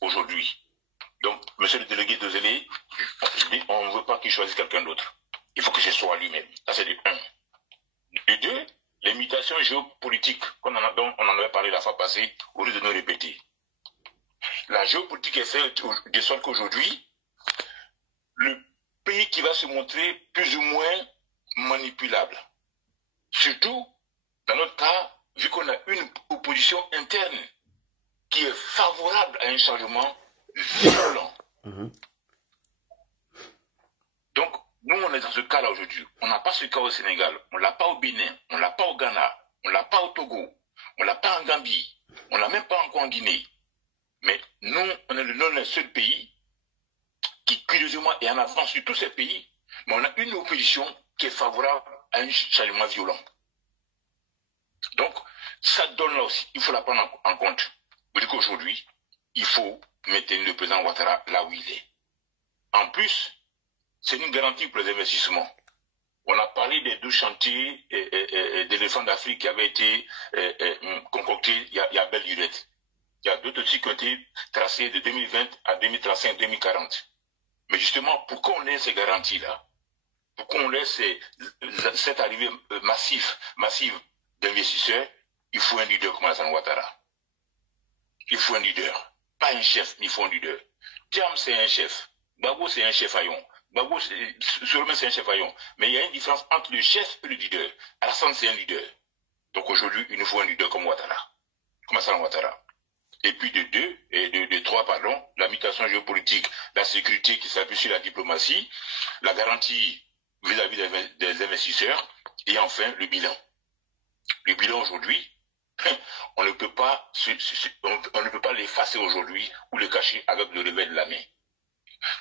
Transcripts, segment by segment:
Aujourd'hui. Donc, monsieur le délégué Dozélé, on ne veut pas qu'il choisisse quelqu'un d'autre. Il faut que ce soit lui-même. Ça, c'est de un. De deux, les mutations géopolitiques dont on en avait parlé la fois passée, au lieu de nous répéter. La géopolitique est faite de sorte qu'aujourd'hui, le pays qui va se montrer plus ou moins manipulable. Surtout, dans notre cas, vu qu'on a une opposition interne qui est favorable à un changement violent. Donc, nous, on est dans ce cas-là aujourd'hui. On n'a pas ce cas au Sénégal. On ne l'a pas au Bénin. On ne l'a pas au Ghana. On ne l'a pas au Togo. On ne l'a pas en Gambie. On ne l'a même pas encore en Guinée. Mais nous, on est le seul pays qui, curieusement, est en avance sur tous ces pays. Mais on a une opposition qui est favorable à un changement violent. Donc, ça donne là aussi. Il faut la prendre en compte. Vous dites qu'aujourd'hui, il faut maintenir le président Ouattara là où il est. En plus, c'est une garantie pour les investissements. On a parlé des 12 chantiers d'éléphants d'Afrique qui avaient été concoctés il y a belle lurette. Il y a d'autres aussi qui ont été tracés de 2020 à 2035-2040. Mais justement, pour qu'on ait ces garanties-là, pour qu'on ait cette arrivée massive d'investisseurs, il faut un leader comme Alassane Ouattara. Il faut un leader. Pas un chef, mais il faut un leader. Thiam, c'est un chef. Gbagbo, c'est un chef haillon. Gbagbo, c'est un chef haillon. Mais il y a une différence entre le chef et le leader. Alassane, c'est un leader. Donc aujourd'hui, il nous faut un leader comme Ouattara. Comme Alassane Ouattara. Et puis de trois, la mutation géopolitique, la sécurité qui s'appuie sur la diplomatie, la garantie vis-à-vis des investisseurs, et enfin le bilan. Le bilan aujourd'hui, on ne peut pas l'effacer aujourd'hui ou le cacher avec le revers de la main.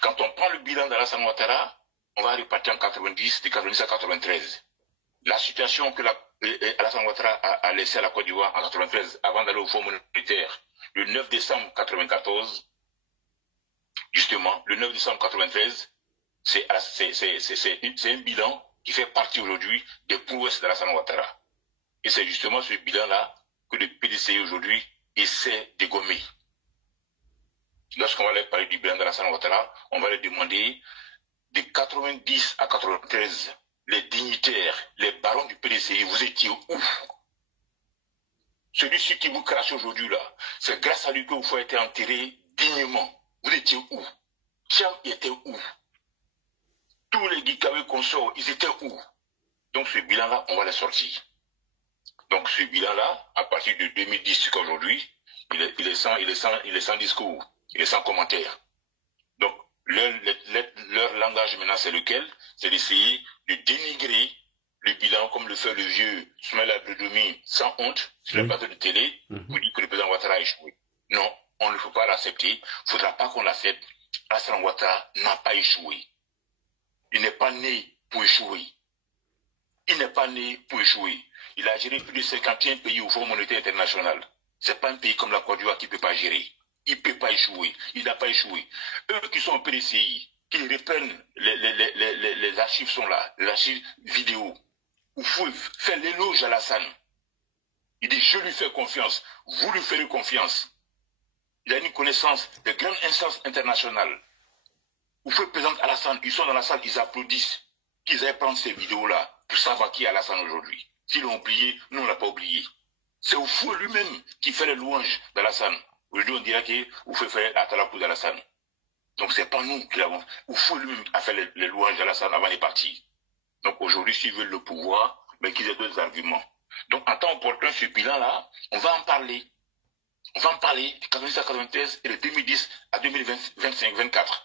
Quand on prend le bilan d'Alassane Ouattara, on va repartir en 90, de 90 à 93. La situation que Alassane Ouattara a laissée à la Côte d'Ivoire en 93, avant d'aller au Fonds monétaire, le 9 décembre 94, justement, le 9 décembre 93, c'est un bilan qui fait partie aujourd'hui des prouesses d'Alassane Ouattara. Et c'est justement ce bilan-là que le PDCI aujourd'hui essaie de gommer. Lorsqu'on va leur parler du bilan d'Alassane Ouattara, on va leur demander de 90 à 93, les dignitaires, les barons du PDCI, vous étiez où? Celui-ci qui vous crache aujourd'hui là, c'est grâce à lui que vous avez été enterré dignement. Vous étiez où? Thiam était où? Tous les Guikawe consorts, ils étaient où? Donc ce bilan-là, on va le sortir. Donc ce bilan-là, à partir de 2010 jusqu'à aujourd'hui, il est sans discours, il est sans commentaire. Donc leur langage maintenant, c'est lequel? C'est d'essayer de dénigrer le bilan comme le fait le vieux Soumaïla Abdoumi sans honte sur le plateau de télé pour dire que le président Ouattara a échoué. Non, on ne faut pas l'accepter. Il ne faudra pas qu'on l'accepte. Alassane Ouattara n'a pas échoué. Il n'est pas né pour échouer. Il n'est pas né pour échouer. Il a géré plus de 51 pays au Fonds monétaire international. Ce n'est pas un pays comme la Côte d'Ivoire qui ne peut pas gérer. Il ne peut pas échouer. Il n'a pas échoué. Eux qui sont au PDCI, qui reprennent les archives sont là, les archives vidéo. Vous pouvez faire l'éloge à Alassane. Il dit, je lui fais confiance. Vous lui ferez confiance. Il a une connaissance des grandes instances internationales. Vous pouvez présenter Alassane. Ils sont dans la salle, ils applaudissent. Qu'ils aillent prendre ces vidéos-là pour savoir qui est Alassane aujourd'hui. S'ils l'ont oublié, nous, on ne l'a pas oublié. C'est Oufou lui-même qui fait les louanges d'Alassane. Aujourd'hui, on dirait que Oufou fait la talapou d'Alassane. Donc, ce n'est pas nous qui l'avons. Oufou lui-même a fait les louanges d'Alassane avant les partis. Donc aujourd'hui, s'ils veulent le pouvoir, mais qu'ils aient d'autres arguments. Donc en tant opportun, ce bilan-là, on va en parler. On va en parler de 90 à 93 et de 2010 à 2025-24.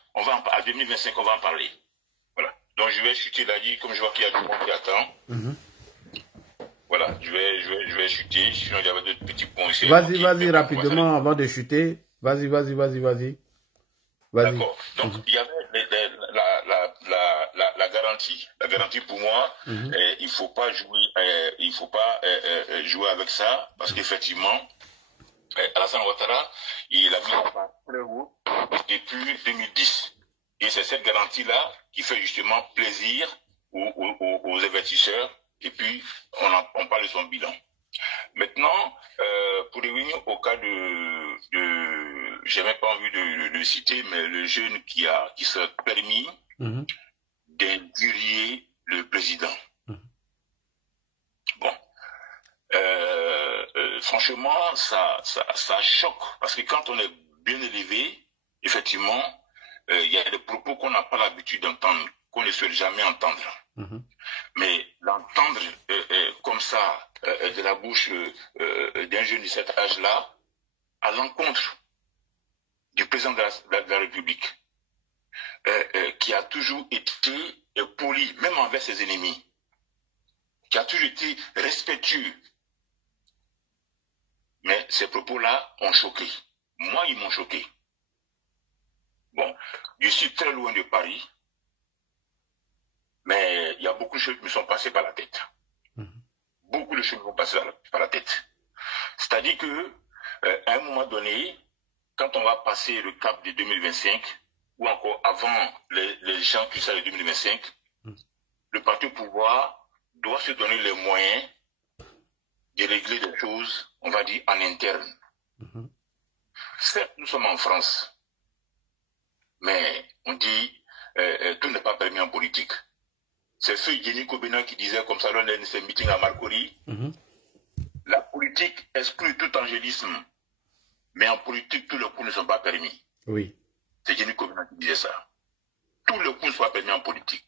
À 2025, on va en parler. Voilà. Donc je vais chuter là-dessus, comme je vois qu'il y a du monde qui attend. Voilà, je vais chuter, sinon il y avait d'autres petits points ici. Vas-y, rapidement, avant de chuter. Vas-y. D'accord. Donc il y avait la garantie. La garantie pour moi, il faut pas jouer avec ça, parce qu'effectivement, Alassane Ouattara, il a mis en place très haut depuis 2010. Et c'est cette garantie-là qui fait justement plaisir aux investisseurs. Et puis, on parle de son bilan. Maintenant, pour revenir au cas j'ai même pas envie de le citer, mais le jeune qui s'est permis d'injurier le président. Bon. Franchement, ça choque, parce que quand on est bien élevé, effectivement, il y a des propos qu'on n'a pas l'habitude d'entendre, qu'on ne souhaite jamais entendre. Mais l'entendre comme ça, de la bouche d'un jeune de cet âge-là, à l'encontre du président de la République, qui a toujours été poli, même envers ses ennemis, qui a toujours été respectueux. Mais ces propos-là ont choqué. Moi, ils m'ont choqué. Bon, je suis très loin de Paris, mais il y a beaucoup de choses qui me sont passées par la tête. Beaucoup de choses me sont passées par la tête. C'est-à-dire que, à un moment donné, quand on va passer le cap de 2025, ou encore avant les gens qui sont de 2025, le parti au pouvoir doit se donner les moyens de régler des choses, on va dire, en interne. Certes, nous sommes en France, mais on dit tout n'est pas permis en politique. C'est ce Jenny Kobena qui disait comme ça lors de ses meetings à Marcory. La politique exclut tout angélisme, mais en politique, tous les coups ne sont pas permis. Oui. C'est Jenny Kobena qui disait ça. Tous les coups ne sont pas permis en politique.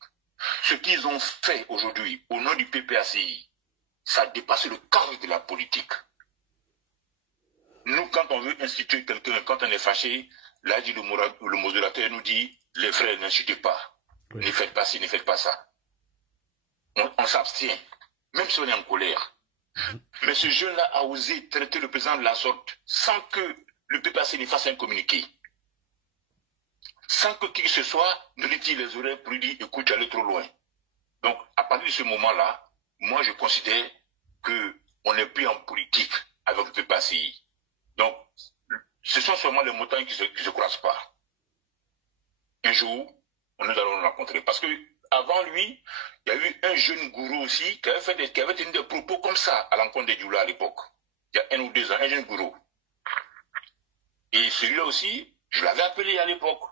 Ce qu'ils ont fait aujourd'hui au nom du PPACI, ça a dépassé le cadre de la politique. Nous, quand on veut instituer quelqu'un, quand on est fâché, là, dit le modérateur nous dit, les frères, n'insultez pas. Ne faites pas ci, ne faites pas ça. On s'abstient, même si on est en colère. Mais ce jeune-là a osé traiter le président de la sorte, sans que le PPACI ne fasse un communiqué. Sans que qui que ce soit ne lui tire les oreilles pour lui dire, écoute, tu allais trop loin. Donc, à partir de ce moment-là, moi, je considère qu'on n'est plus en politique avec le PPACI. Donc, ce sont seulement les montagnes qui se croisent pas. Un jour, nous allons nous rencontrer. Parce que avant lui, il y a eu un jeune gourou aussi qui avait tenu des propos comme ça à l'encontre de Djoula à l'époque. Il y a 1 ou 2 ans, un jeune gourou. Et celui-là aussi, je l'avais appelé à l'époque.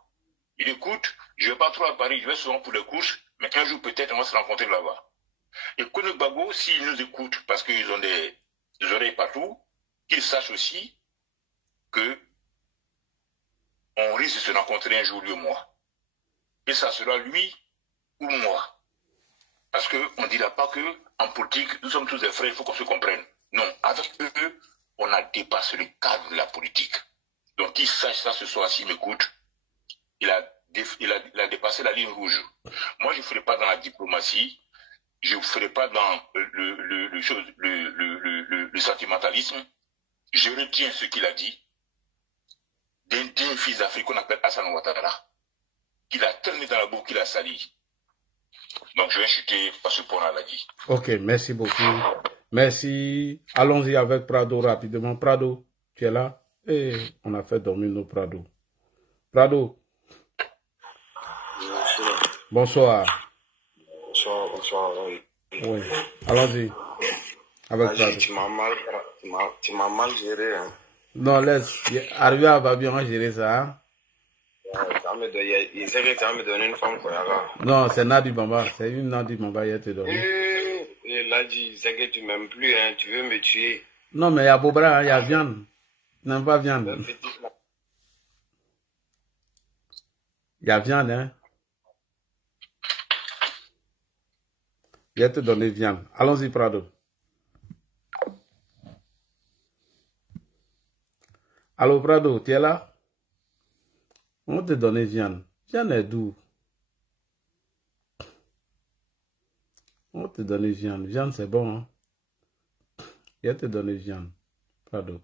Il dit, écoute, je ne vais pas trop à Paris, je vais souvent pour les couches, mais un jour peut-être on va se rencontrer là-bas. Et Kone Gbagbo, s'ils nous écoutent, parce qu'ils ont des oreilles partout, qu'ils sachent aussi que on risque de se rencontrer un jour, lui ou moi. Et ça sera lui ou moi. Parce qu'on ne dira pas qu'en politique, nous sommes tous des frères, il faut qu'on se comprenne. Non, avec eux, on a dépassé le cadre de la politique. Donc, qu'ils sachent ça ce soir, s'ils m'écoutent, il a dépassé la ligne rouge. Moi, je ne ferai pas dans la diplomatie, je ne ferai pas dans le sentimentalisme. Je retiens ce qu'il a dit d'un digne fils d'Afrique qu'on appelle Hassan Ouattara, qu'il a traîné dans la boue, qu'il a sali. Donc, je vais chuter par ce point-là, l'a dit. Ok, merci beaucoup. Merci. Allons-y avec Prado rapidement. Prado, tu es là? Et on a fait dormir nos Prado. Prado. Bonsoir. Bonsoir, oui. Oui, allons-y. Avec Prado. Tu m'as mal géré, hein. Non, laisse. Arrivé à Babi, on va gérer ça, hein. Il sait que tu vas me donner une femme, quoi. Non, c'est Nadi Bamba. C'est une Nadi Bamba, il te donne. Et là, il sait que tu m'aimes plus, hein. Tu veux me tuer. Non, mais il y a Bobra, il y a viande. Il n'aime pas viande. Il y a viande, hein. Il va te donner viande. Allons-y, Prado. Allô, Prado, tu es là? On va te donner viande. Viande est d'où? On va te donner viande. Viande, c'est bon, hein? Il va te donner viande. Prado.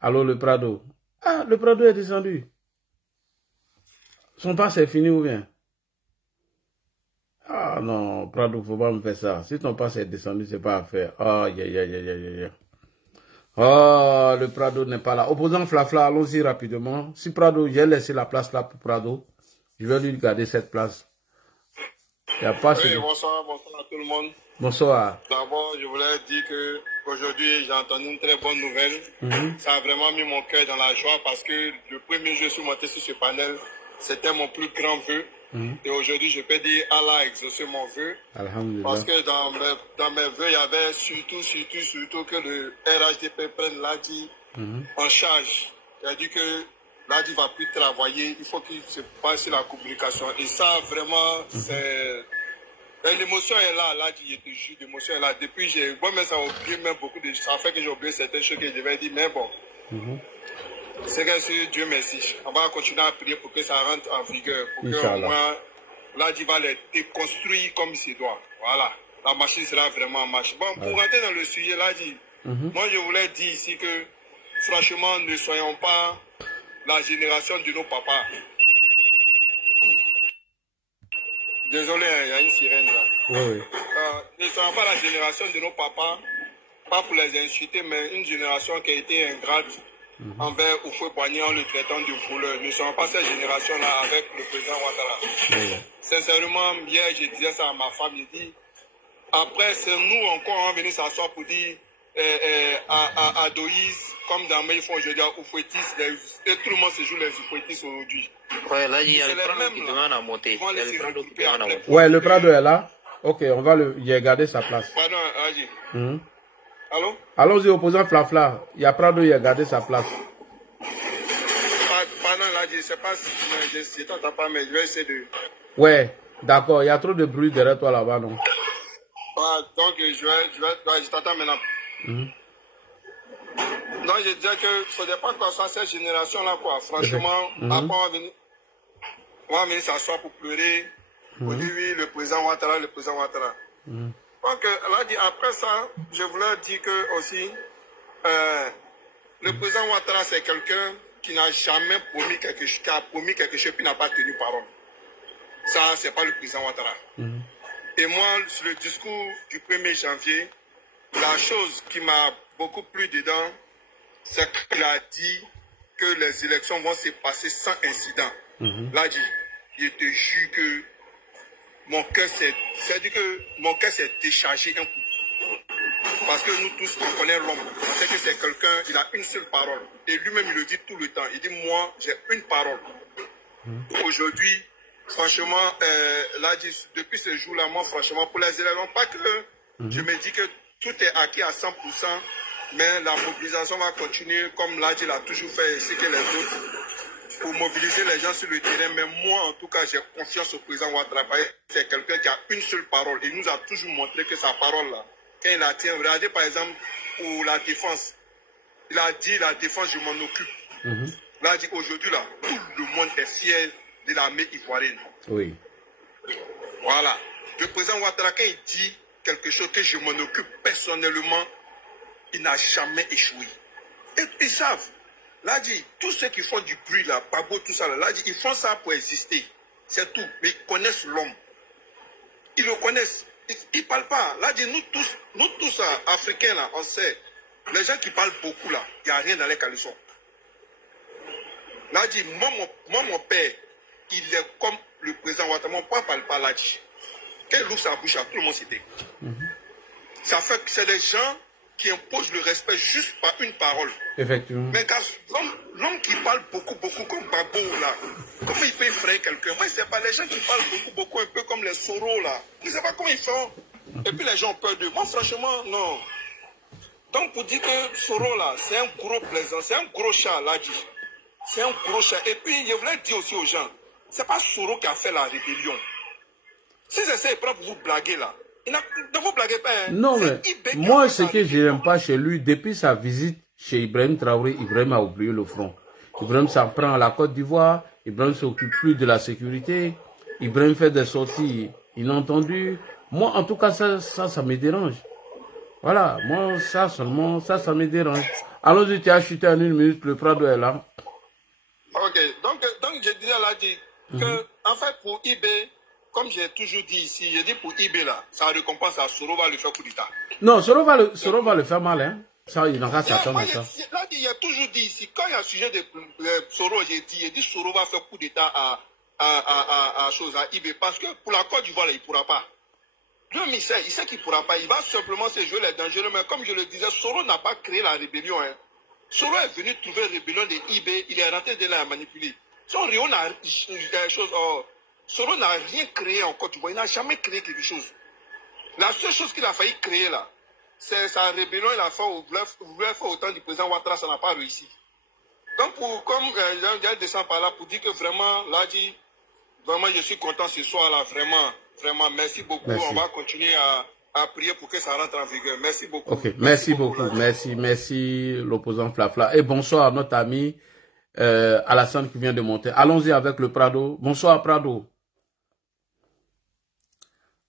Allô, le Prado. Ah, le Prado est descendu. Son passe est fini ou bien? Ah non, Prado, faut pas me faire ça. Si ton passe est descendu, c'est pas à faire. Oh, Oh, le Prado n'est pas là. Opposant Flafla, allons-y rapidement. Si Prado, j'ai laissé la place là pour Prado, je vais lui garder cette place. Il n'y a pas bonsoir à tout le monde. Bonsoir. D'abord, je voulais dire que aujourd'hui j'ai entendu une très bonne nouvelle. Ça a vraiment mis mon cœur dans la joie parce que le premier jour que je suis monté sur ce panel, c'était mon plus grand vœu. Et aujourd'hui, je peux dire Allah a exaucé mon vœu. Parce que dans mes vœux, il y avait surtout que le RHDP prenne l'ADI en charge. Il a dit que l'ADI va plus travailler, il faut qu'il se passe sur la communication. Et ça, vraiment, c'est... L'émotion est là, l'ADI, je te jure, l'émotion est là. Depuis, moi-même, ça a oublié même beaucoup de choses. Ça fait que j'ai oublié certaines choses que je devais dire, mais bon. C'est que Dieu merci. On va continuer à prier pour que ça rentre en vigueur. Pour que au moins, l'ADI va les déconstruire comme il se doit. Voilà. La machine sera vraiment en marche. Bon, pour rentrer dans le sujet, l'ADI, moi je voulais dire ici que, franchement, ne soyons pas la génération de nos papas. Désolé, il y a une sirène là. Oui. Ne soyons pas la génération de nos papas, pas pour les insulter, mais une génération qui a été ingrate envers Houphouët-Boigny en le traitant de voleur. Nous ne sommes pas cette génération-là avec le président Ouattara. Sincèrement, hier, je disais ça à ma femme, je dis, après, c'est nous encore, on va venir s'asseoir pour dire à Doïs, comme dans mes fonds aujourd'hui, à Houphouëtis, et tout le monde se joue les Houphouëtis aujourd'hui. Ouais, là, il y a le Prado qui demande à monter. Ouais, le Prado est là. Ok, on va lui garder sa place. Pardon, Adi. Allô? Allons-y, opposant Flafla. Il y a Prado, il a gardé sa place. Pardon, là, je ne sais pas si je t'entends pas, mais je vais essayer de... Ouais, d'accord. Il y a trop de bruit derrière toi là-bas, non? Donc, je t'entends maintenant. Donc, je disais que il ne faudrait pas qu'on soit cette génération-là, quoi. Franchement, après, on va venir s'asseoir pour pleurer. On dit oui, le président Ouattara, le président Ouattara. Donc, là, après ça, je voulais dire que aussi, le président Ouattara, c'est quelqu'un qui n'a jamais promis quelque chose, qui a promis quelque chose puis n'a pas tenu parole. Ça, c'est pas le président Ouattara. Et moi, sur le discours du 1er janvier, la chose qui m'a beaucoup plu dedans, c'est qu'il a dit que les élections vont se passer sans incident. Là, je te jure que mon cœur s'est déchargé un coup. Parce que nous tous, on connaît l'homme. On sait que c'est quelqu'un, il a une seule parole. Et lui-même, il le dit tout le temps. Il dit, moi, j'ai une parole. Aujourd'hui, franchement, là, depuis ce jour-là, moi, franchement, pour les élections, pas que je me dis que tout est acquis à 100%, mais la mobilisation va continuer comme là, il a toujours fait ainsi que les autres, pour mobiliser les gens sur le terrain. Mais moi, en tout cas, j'ai confiance au président Ouattara. C'est quelqu'un qui a une seule parole. Il nous a toujours montré que sa parole-là, quand il la tient, regardez par exemple, pour la défense, il a dit la défense, je m'en occupe. Là, il dit aujourd'hui, là, tout le monde est fier de l'armée ivoirienne. Oui. Voilà. Le président Ouattara, quand il dit quelque chose que je m'en occupe personnellement, il n'a jamais échoué. Et ils savent. Là, dit, tous ceux qui font du bruit, là, Pabo, tout ça, là, dit, ils font ça pour exister. C'est tout. Mais ils connaissent l'homme. Ils le connaissent. Ils ne parlent pas. Là, dit, nous tous Africains, là, on sait. Les gens qui parlent beaucoup, là, il n'y a rien dans les caleçons. Là, dit, moi, mon père, il est comme le président Ouattara. Mon père ne parle pas, là, dit. Quand il ouvre sa bouche, tout le monde s'était. Ça fait que c'est des gens qui imposent le respect juste par une parole. Effectivement. Mais l'homme qui parle beaucoup, comme Babo, là, comment il peut effrayer quelqu'un? Moi, c'est pas les gens qui parlent beaucoup, un peu comme les Soros, là. Je ne sais pas comment ils font. Et puis les gens ont peur d'eux. Moi, franchement, non. Donc, pour dire que Soros, là, c'est un gros plaisant, c'est un gros chat, là, dit. C'est un gros chat. Et puis, je voulais dire aussi aux gens, c'est pas Soros qui a fait la rébellion. Si c'est ça, il prend pour vous blaguer, là. Ne vous blaguez pas, hein. Non, mais moi, ce que je n'aime pas chez lui, depuis sa visite chez Ibrahim Traoré, Ibrahim a oublié le front. Ibrahim s'en prend à la Côte d'Ivoire, Ibrahim ne s'occupe plus de la sécurité, Ibrahim fait des sorties inentendues. Moi, en tout cas, ça me dérange. Voilà, moi, ça seulement, ça me dérange. Allons-y, tu as chuté en 1 minute, le Prado est là. Ok, donc je disais là, que, en fait, pour IB, comme j'ai toujours dit ici, je dis pour IB là, ça récompense à Soro va le faire coup d'État. Non, Soro va le faire mal, hein. Ça, il n'aura qu'à s'attendre à ça. Là, il a toujours dit ici, quand il y a un sujet de Soro, j'ai dit Soro va faire coup d'État à IB, parce que pour la Côte d'Ivoire, il ne pourra pas. Lui-même, il sait qu'il ne pourra pas. Il va simplement se jouer les dangereux. Mais comme je le disais, Soro n'a pas créé la rébellion. Hein. Soro est venu trouver la rébellion de IB. Il est rentré de là à manipuler. Soro n'a rien créé en Côte d'Ivoire. Il n'a jamais créé quelque chose. La seule chose qu'il a failli créer là, c'est sa rébellion. Il a fait au temps du président Ouattara, ça n'a pas réussi. Donc, comme Jean descend par là pour dire que vraiment, là, dit, vraiment, je suis content ce soir-là, vraiment, merci beaucoup. Merci. On va continuer à prier pour que ça rentre en vigueur. Merci beaucoup. Ok, merci beaucoup. Merci, l'opposant Flafla. Et bonsoir à notre ami Alassane qui vient de monter. Allons-y avec le Prado. Bonsoir, Prado.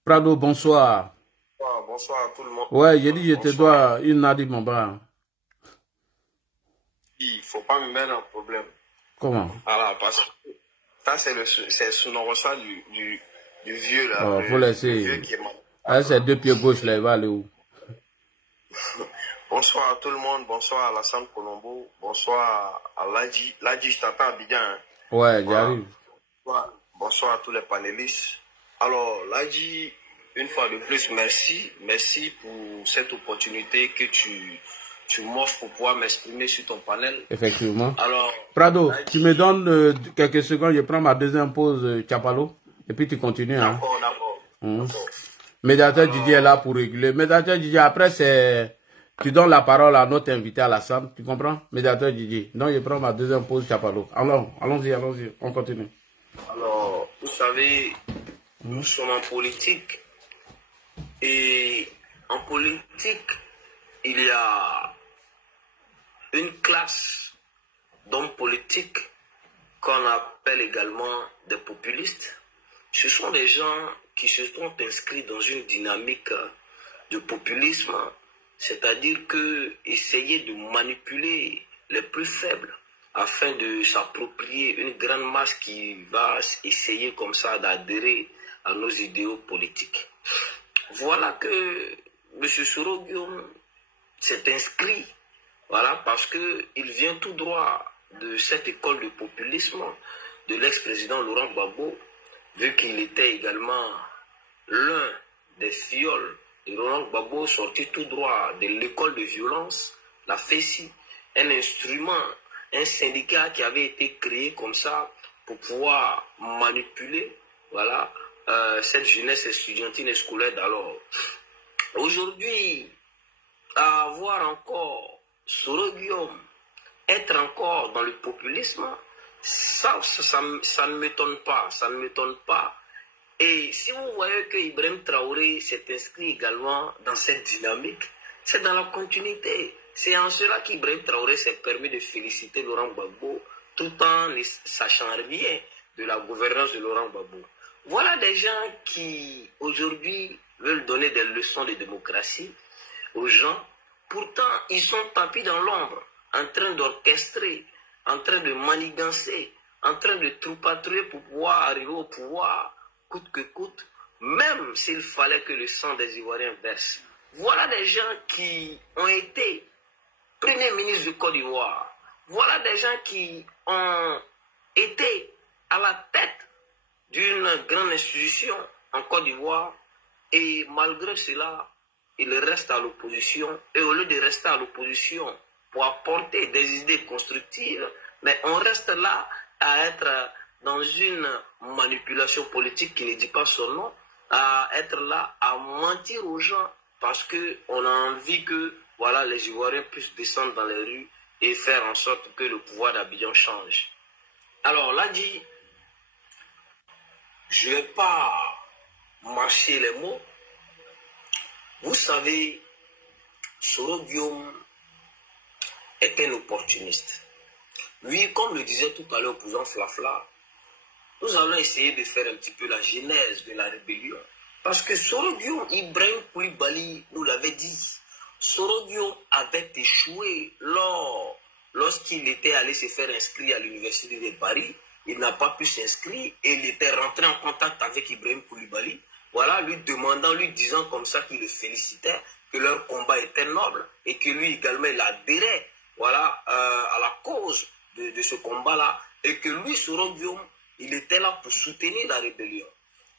Prado, bonsoir. Bonsoir à tout le monde. Ouais, j'ai dit, je te dois une nadi, mon bras. Il ne faut pas me mettre en problème. Comment? Alors, parce que ça, c'est sous le reçoit du vieux là. Oh, faut laisser. Ah, c'est deux pieds gauche là, il va aller où? Bonsoir à tout le monde, bonsoir à Alassane Colombo, bonsoir à Ladji. Ladji, je t'entends bien. Hein? Ouais, j'arrive. Bonsoir à tous les panélistes. Alors, Ladji, une fois de plus, merci pour cette opportunité que tu m'offres pour pouvoir m'exprimer sur ton panel. Effectivement. Alors, Prado, tu me donnes quelques secondes, je prends ma deuxième pause, Chapalo, et puis tu continues. D'accord, hein. d'accord. Médiateur Didier est là pour réguler. Médiateur Didier, après, tu donnes la parole à notre invité Alassane, tu comprends? Médiateur Didier. Donc, je prends ma deuxième pause, Chapalo. Allons-y, on continue. Alors, vous savez, nous sommes en politique, et en politique, il y a une classe d'hommes politiques qu'on appelle également des populistes. Ce sont des gens qui se sont inscrits dans une dynamique de populisme, c'est-à-dire que essayer de manipuler les plus faibles afin de s'approprier une grande masse qui va essayer comme ça d'adhérer à nos idéaux politiques. Voilà que M. Soro Guillaume s'est inscrit, voilà, parce qu'il vient tout droit de cette école de populisme de l'ex-président Laurent Gbagbo, vu qu'il était également l'un des fioles de Laurent Gbagbo, sorti tout droit de l'école de violence, la FESI, un instrument, un syndicat qui avait été créé comme ça pour pouvoir manipuler, voilà, cette jeunesse estudiantine et scolaire d'alors. Aujourd'hui, à voir encore Soro Guillaume être encore dans le populisme, ça ne m'étonne pas, Et si vous voyez que Ibrahim Traoré s'est inscrit également dans cette dynamique, c'est dans la continuité. C'est en cela qu'Ibrahim Traoré s'est permis de féliciter Laurent Gbagbo tout en ne sachant rien de la gouvernance de Laurent Gbagbo. Voilà des gens qui aujourd'hui veulent donner des leçons de démocratie aux gens. Pourtant, ils sont tapis dans l'ombre, en train d'orchestrer, en train de manigancer, en train de troupatouiller pour pouvoir arriver au pouvoir, coûte que coûte, même s'il fallait que le sang des Ivoiriens verse. Voilà des gens qui ont été premiers ministres du Côte d'Ivoire. Voilà des gens qui ont été à la tête d'une grande institution en Côte d'Ivoire et malgré cela, ils restent à l'opposition. Et au lieu de rester à l'opposition pour apporter des idées constructives, mais on reste là à être dans une manipulation politique qui ne dit pas son nom, à être là à mentir aux gens parce qu'on a envie que voilà, les Ivoiriens puissent descendre dans les rues et faire en sorte que le pouvoir d'Abidjan change. Alors là, dit, je ne vais pas mâcher les mots. Vous savez, Soro Guillaume est un opportuniste. Lui, comme le disait tout à l'heure le président Flafla, nous allons essayer de faire un petit peu la genèse de la rébellion. Parce que Soro Guillaume, Ibrahim Koulibaly nous l'avait dit, Soro Guillaume avait échoué lorsqu'il était allé se faire inscrire à l'université de Paris. Il n'a pas pu s'inscrire et il était rentré en contact avec Ibrahim Koulibaly. Voilà, lui disant comme ça qu'il le félicitait, que leur combat était noble et que lui également il adhérait, voilà, à la cause de ce combat-là et que lui, Soro Guillaume, il était là pour soutenir la rébellion.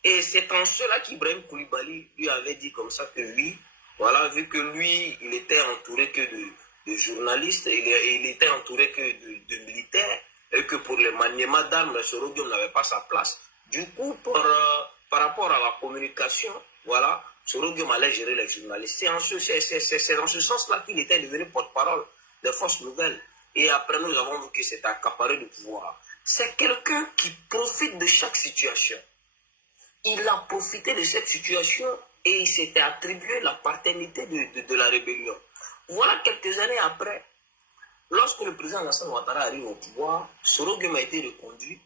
Et c'est en cela qu'Ibrahim Koulibaly lui avait dit comme ça que lui, voilà, vu que lui, il était entouré que de journalistes, il était entouré que de militaires, et que pour les maniements d'armes, Soro Guillaume n'avait pas sa place. Du coup, par rapport à la communication, voilà, Soro Guillaume allait gérer les journalistes. C'est dans ce sens-là qu'il était devenu porte-parole des forces nouvelles. Et après, nous avons vu que c'est accaparé du pouvoir. C'est quelqu'un qui profite de chaque situation. Il a profité de cette situation et il s'était attribué la paternité de la rébellion. Voilà quelques années après, lorsque le président Alassane Ouattara arrive au pouvoir, Soro Guillaume a été reconduit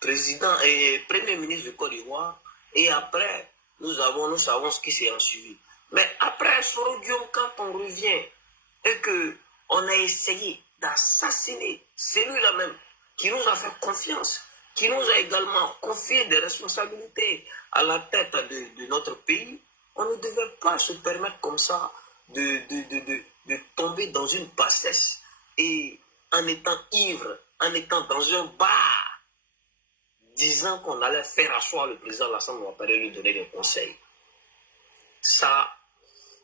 président et premier ministre de Côte d'Ivoire. Et après, nous savons ce qui s'est ensuivi. Mais après Soro Guillaume, quand on revient et qu'on a essayé d'assassiner celui-là même qui nous a fait confiance, qui nous a également confié des responsabilités à la tête de notre pays, on ne devait pas se permettre comme ça de tomber dans une bassesse et en étant ivre, en étant dans un bar, disant qu'on allait faire asseoir le président Alassane Ouattara et lui donner des conseils. Ça,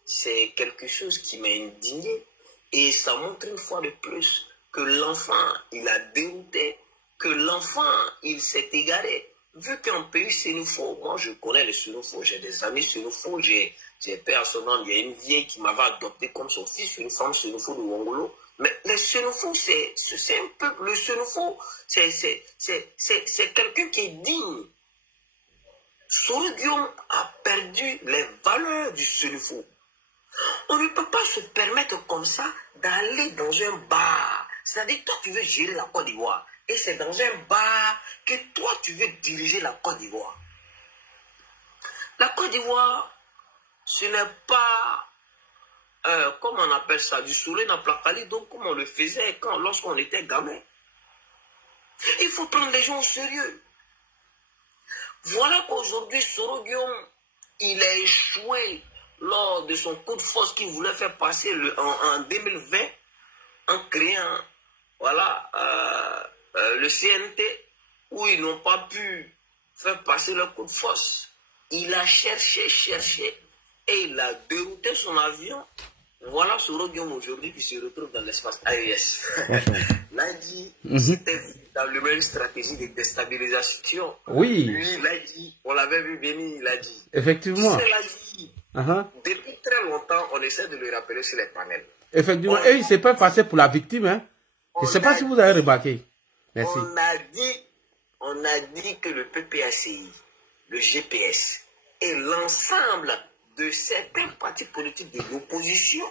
c'est quelque chose qui m'a indigné et ça montre une fois de plus que l'enfant, il a dérouté, que l'enfant, il s'est égaré. Vu qu'un pays sénoufo, moi je connais les sénoufos, j'ai des amis sénoufos, j'ai peur à son nom, il y a une vieille qui m'avait adopté comme son fils, une femme sénoufo de Wongolo. Mais les sénoufos, c'est un peuple, le sénoufo, c'est quelqu'un qui est digne. Soro Guillaume a perdu les valeurs du sénoufo. On ne peut pas se permettre comme ça d'aller dans un bar. C'est-à-dire, toi, tu veux gérer la Côte d'Ivoire. Et c'est dans un bar que toi, tu veux diriger la Côte d'Ivoire. La Côte d'Ivoire, ce n'est pas, comment on appelle ça, du soleil dans Plakali, donc comme on le faisait lorsqu'on était gamin. Il faut prendre les gens au sérieux. Voilà qu'aujourd'hui, Soro Guillaume, il a échoué lors de son coup de force qu'il voulait faire passer en 2020 en créant voilà, le CNT où ils n'ont pas pu faire passer leur coup de force. Il a cherché et il a dérouté son avion. Voilà Soro Guillaume aujourd'hui qui se retrouve dans l'espace AES. Là, il dit, c'était véritablement une stratégie de déstabilisation. Oui. Lui, il a dit, on l'avait vu venir, il a dit. Effectivement. Depuis très longtemps, on essaie de le rappeler sur les panels. Effectivement. Et il ne s'est pas passé pour la victime. Hein. Je ne sais pas si vous avez remarqué. Merci. On a dit que le PPACI, le GPS et l'ensemble de certains partis politiques de l'opposition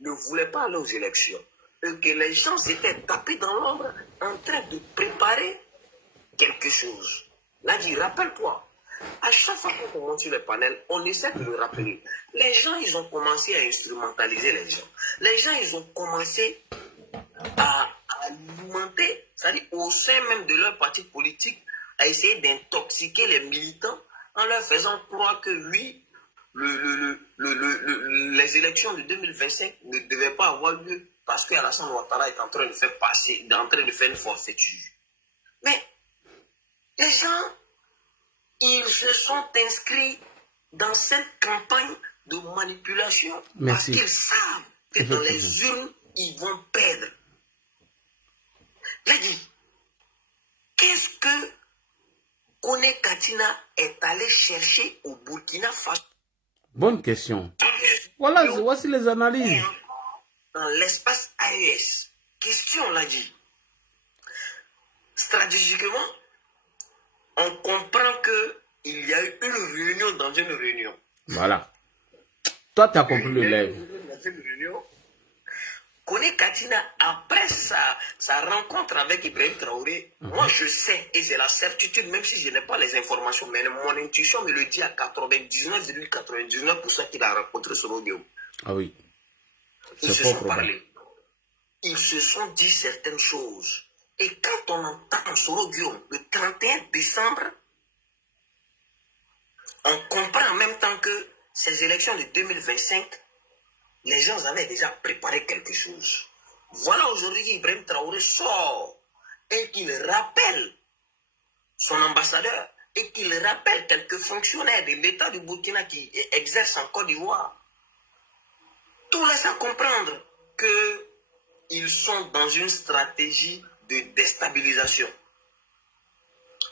ne voulaient pas aller aux élections. Et que les gens étaient tapés dans l'ombre en train de préparer quelque chose. Là, dit, rappelle-toi, à chaque fois qu'on monte sur le panel, on essaie de le rappeler. Les gens, ils ont commencé à instrumentaliser les gens. Les gens, ils ont commencé à alimenter, c'est-à-dire au sein même de leur parti politique, à essayer d'intoxiquer les militants en leur faisant croire que oui, les élections de 2025 ne devaient pas avoir lieu parce qu'Alassane Ouattara est en train de faire passer, en train de faire une forfaiture. Mais les gens, ils se sont inscrits dans cette campagne de manipulation parce qu'ils savent que dans les urnes, ils vont perdre. Là, dit, qu'est-ce que Kone Katina est allé chercher au Burkina Faso? Bonne question. Voilà, voici les analyses. Dans l'espace AES, question, l'a dit. Stratégiquement, on comprend qu'il y a eu une réunion dans une réunion. Voilà. Toi, tu as compris le lève. Dans une réunion, Kone Katina, après sa rencontre avec Ibrahim Traoré, moi je sais, et j'ai la certitude, même si je n'ai pas les informations, mais mon intuition me le dit à 99,99% qu'il a rencontré Soro Guillaume. Ah oui. Ils se sont parlé. Ils se sont dit certaines choses. Et quand on entend Soro Guillaume le 31 décembre, on comprend en même temps que ces élections de 2025, les gens avaient déjà préparé quelque chose. Voilà aujourd'hui qu'Ibrahim Traoré sort et qu'il rappelle son ambassadeur et qu'il rappelle quelques fonctionnaires de l'État du Burkina qui exercent en Côte d'Ivoire, tout laisse à comprendre qu'ils sont dans une stratégie de déstabilisation.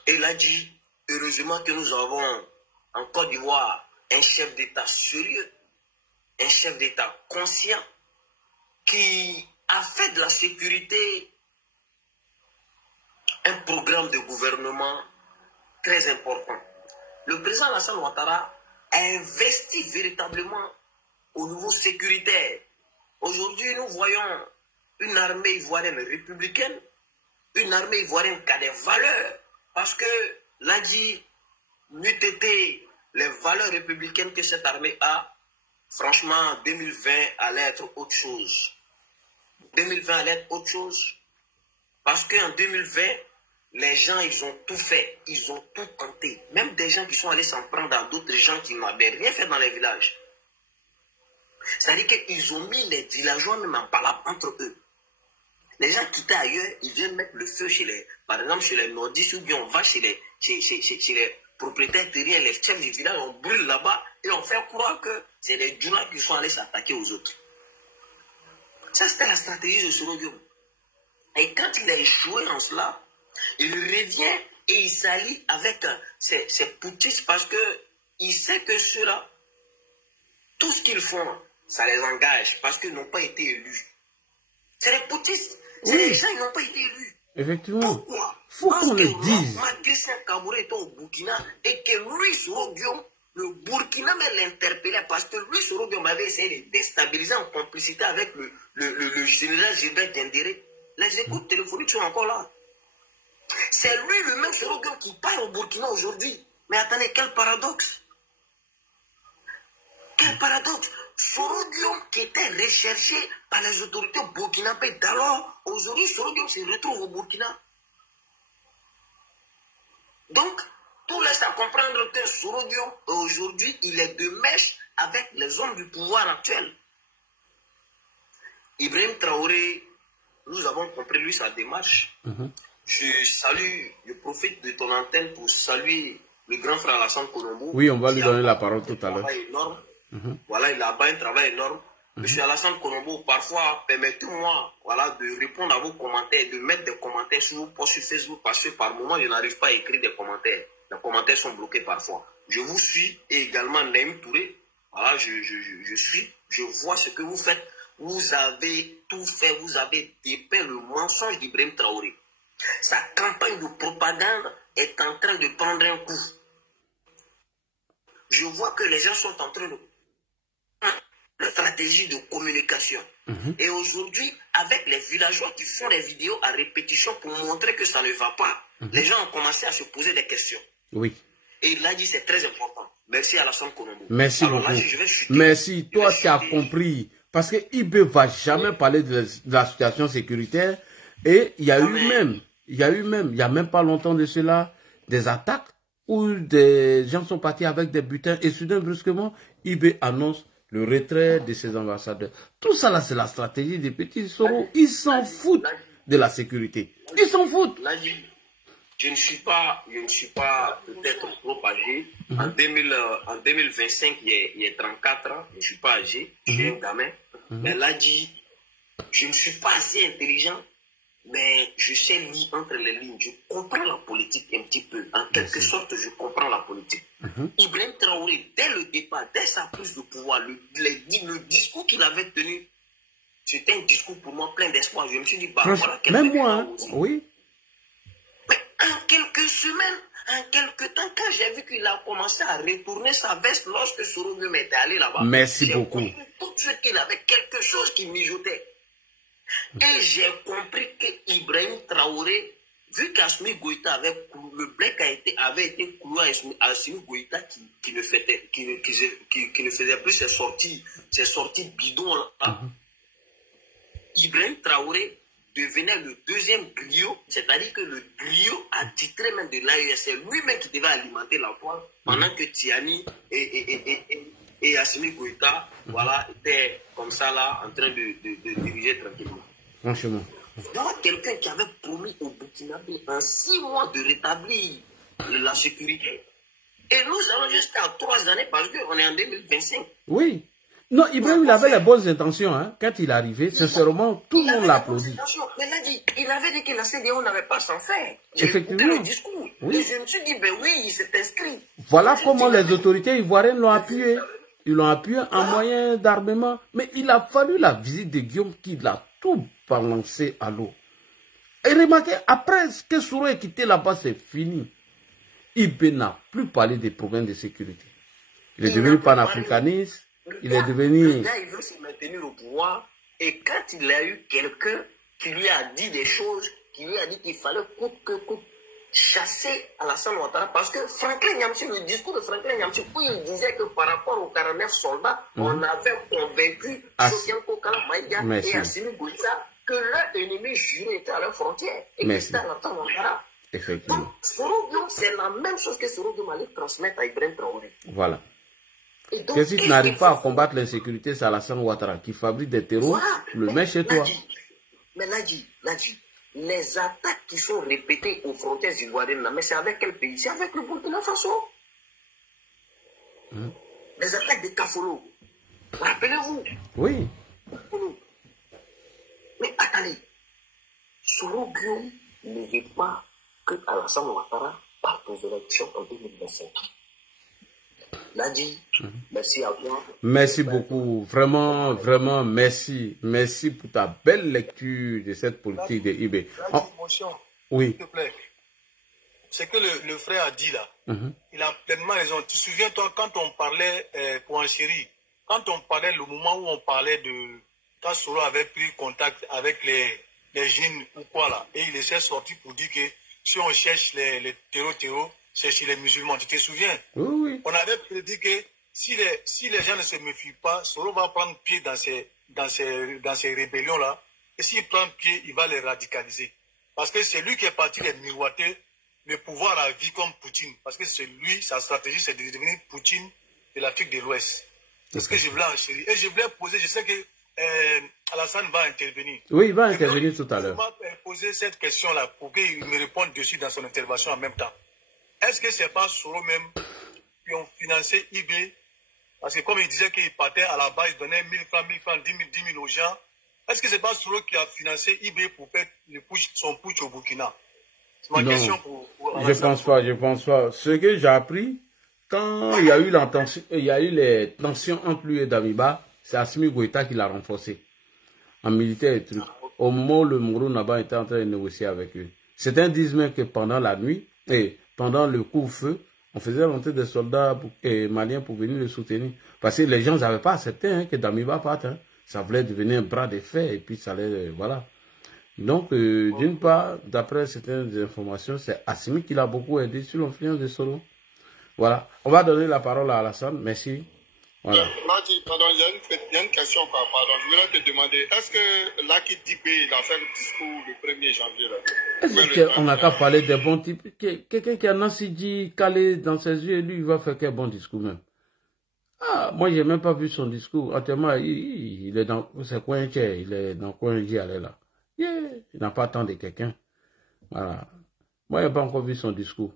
Et il a dit, heureusement que nous avons en Côte d'Ivoire un chef d'État sérieux, un chef d'État conscient, qui a fait de la sécurité un programme de gouvernement très important. Le président Alassane Ouattara a investi véritablement au niveau sécuritaire. Aujourd'hui, nous voyons une armée ivoirienne républicaine, une armée ivoirienne qui a des valeurs, parce que l'a dit, n'eût été les valeurs républicaines que cette armée a, franchement, 2020 allait être autre chose. 2020 allait être autre chose, parce qu'en 2020, les gens, ils ont tout fait, ils ont tout tenté. Même des gens qui sont allés s'en prendre à d'autres gens qui n'avaient rien fait dans les villages. C'est-à-dire qu'ils ont mis les villageois même en palabre entre eux. Les gens qui étaient ailleurs, ils viennent mettre le feu chez les, par exemple, chez les nordistes, ou bien on va chez les propriétaires terriens, les chefs du village, on brûle là-bas, et on fait croire que c'est les djoulas qui sont allés s'attaquer aux autres. Ça, c'était la stratégie de Soro Diom. Et quand il a échoué en cela, il revient et il s'allie avec ces putschistes parce qu'il sait que ceux-là, tout ce qu'ils font, ça les engage parce qu'ils n'ont pas été élus. C'est les putschistes, c'est les gens qui n'ont pas été élus. Effectivement. Pourquoi? Faut qu'on le dise. Christian Kabouré était au Burkina et que lui, Soro Diom, le Burkina l'interpellait parce que lui, Soro Diom avait essayé de déstabiliser en complicité avec le général Gilbert Diendéré. Les écoutes téléphoniques sont encore là. C'est lui le même Soro Diom qui parle au Burkina aujourd'hui. Mais attendez, quel paradoxe. Quel paradoxe. Soro Diom qui était recherché par les autorités burkinabées d'alors, aujourd'hui Soro Diom se retrouve au Burkina. Donc, tout laisse à comprendre que Soro Diom, aujourd'hui, il est de mèche avec les hommes du pouvoir actuel. Ibrahim Traoré, nous avons compris lui sa démarche. Je salue, je profite de ton antenne pour saluer le grand frère Alassane Konombo. Oui, on va lui donner la parole tout à l'heure. Énorme. Voilà, il a un travail énorme. Monsieur Alassane Konombo, parfois, permettez-moi de répondre à vos commentaires, de mettre des commentaires sur vos posts sur Facebook, parce que par moment, je n'arrive pas à écrire des commentaires. Les commentaires sont bloqués parfois. Je vous suis, et également Naïm Touré. Voilà, je suis, je vois ce que vous faites. Vous avez tout fait, vous avez dépeint le mensonge d'Ibrahim Traoré. Sa campagne de propagande est en train de prendre un coup. Je vois que les gens sont en train de la stratégie de communication. Et aujourd'hui, avec les villageois qui font des vidéos à répétition pour montrer que ça ne va pas, les gens ont commencé à se poser des questions. Oui. Et il a dit c'est très important. Merci Alassane Konombo. Merci beaucoup. Là, merci. Toi, tu as compris. Parce que IB ne va jamais parler de la situation sécuritaire. Et il y a il y a même pas longtemps de cela, des attaques où des gens sont partis avec des butins et soudain, brusquement, IB annonce le retrait de ses ambassadeurs. Tout ça là, c'est la stratégie des petits Soro. Ils s'en foutent de la sécurité. Ils s'en foutent. Je ne suis pas peut-être trop âgé. En 2025, il y a 34 ans. Je ne suis pas âgé. Je suis un gamin. Mais là, dit, je ne suis pas assez intelligent, mais je sais lire entre les lignes. Je comprends la politique un petit peu. En quelque sorte, je comprends la politique. Ibrahim Traoré, dès le départ, dès sa prise de pouvoir, le discours qu'il avait tenu, c'était un discours pour moi plein d'espoir. Je me suis dit, bah, voilà, même moi, oui. Mais en quelques semaines, en quelques temps, quand j'ai vu qu'il a commencé à retourner sa veste lorsque Soro Diom était allé là-bas, merci beaucoup. J'ai compris tout de suite qu'il avait quelque chose qui mijotait. Et j'ai compris que Ibrahim Traoré, vu qu'Assimi Goïta avait le blé avait été cloué à Assimi Goïta qui ne faisait plus ses sorties bidons là. Ibrahim Traoré devenait le deuxième griot, c'est-à-dire que le griot attitré même de l'AES, c'est lui-même qui devait alimenter la poire, pendant que Tiani et Assimi Goïta, voilà, étaient comme ça là, en train de diriger tranquillement. Franchement. Donc quelqu'un qui avait promis au Burkinabé en 6 mois de rétablir la sécurité. Et nous allons jusqu'à 3 années parce qu'on est en 2025. Oui. Non, Ibrahim, il avait les bonnes intentions. Hein. Quand il est arrivé, sincèrement, tout le monde l'applaudit. Mais il avait dit que la CDAO n'avait pas sans faire. J'ai Effectivement. écouté le discours. Oui. Et je me suis dit, ben oui, il s'est inscrit. Voilà comment les autorités ivoiriennes l'ont appuyé. Ils l'ont appuyé en moyen d'armement. Mais il a fallu la visite de Guillaume qui l'a tout balancé à l'eau. Et remarquez, après que Soro ait quitté là-bas, c'est fini. Ibé n'a plus parlé des problèmes de sécurité. Il est devenu panafricaniste. Il est devenu... Le gars, il veut se maintenir au pouvoir. Et quand il a eu quelqu'un qui lui a dit des choses, qui lui a dit qu'il fallait coûte que coûte chasser Alassane Ouattara, parce que Franklin Nyamsi, le discours de Franklin Nyamsi, où il disait que par rapport aux 49 soldats, on avait convaincu Sokianko Kalamaïga et Assimi Goïta que leur ennemi juré était à leur frontière et que c'était Alassane Ouattara. Effectivement. Donc, Soro Guillaume, c'est la même chose que Soro Guillaume allait transmettre à Ibrahim Traoré. Voilà. Que si tu n'arrives pas à combattre l'insécurité, c'est Alassane Ouattara qui fabrique des terreaux, voilà. Le met chez toi. Mais Nadji, les attaques qui sont répétées aux frontières ivoiriennes, mais c'est avec quel pays? C'est avec le Burkina Faso. Les attaques de Kafolo. Rappelez-vous. Oui. Mais attendez, Soro Guillaume ne veut pas que Alassane Ouattara parte aux élections en 2025. Nadji, merci à toi. Merci beaucoup. Vraiment, vraiment, merci. Merci pour ta belle lecture de cette politique de IB. Oui. S'il te plaît. C'est que le frère a dit là. Il a pleinement raison. Tu te souviens, toi, quand on parlait pour en chérie, quand on parlait, le moment où on parlait de... Quand Soro avait pris contact avec les jeunes ou quoi là, et il essaie sorti pour dire que si on cherche les terreaux, c'est chez les musulmans. Tu te souviens? Oui. On avait prédit que si les gens ne se méfient pas, Soro va prendre pied dans ces rébellions-là. Et s'il prend pied, il va les radicaliser. Parce que c'est lui qui est parti les miroiter le pouvoir à vie comme Poutine. Parce que c'est lui, sa stratégie, c'est de devenir Poutine de l'Afrique de l'Ouest. C'est ce que je voulais enchérir. Et je voulais poser, je sais que Alassane va intervenir. Oui, il va intervenir tout à l'heure. Je vais poser cette question-là pour qu'il me réponde dessus dans son intervention en même temps. Est-ce que c'est pas Soro même qui ont financé IB? Parce que comme il disait qu'il partait à la base, il donnait 1000 francs, 10 000 aux gens. Est-ce que c'est pas Soro qui a financé IB pour faire son putsch au Burkina? C'est ma question pour je pense pas. Ce que j'ai appris, quand il y a eu les tensions entre lui et Damiba, c'est Assimi Goïta qui l'a renforcé. En militaire et trucs. Au moment où le Moro Naba était en train de négocier avec eux. Certains disent même que pendant la nuit, et pendant le couvre-feu, on faisait rentrer des soldats maliens pour venir le soutenir. Parce que les gens n'avaient pas accepté que Damiba parte. Ça voulait devenir un bras de fer et puis ça allait... voilà. Donc, d'une part, d'après certaines informations, c'est Assimi qui l'a beaucoup aidé sur l'influence de Soro. Voilà. On va donner la parole à Alassane. Merci. Voilà. Nadji, pardon, il y a une question, pardon. Je voulais te demander, est-ce que Lucky Dibé, il a fait le discours le 1er janvier là? Est-ce qu'on n'a qu'à parler des bons types? Quelqu'un qui a Nancy dit calé dans ses yeux, lui, il va faire quel bon discours même? Ah, moi, j'ai même pas vu son discours. Actuellement, il est dans ce coin, il est dans le coin, il est là. Yeah. Il n'a pas attendu quelqu'un. Voilà. Moi, je n'ai pas encore vu son discours.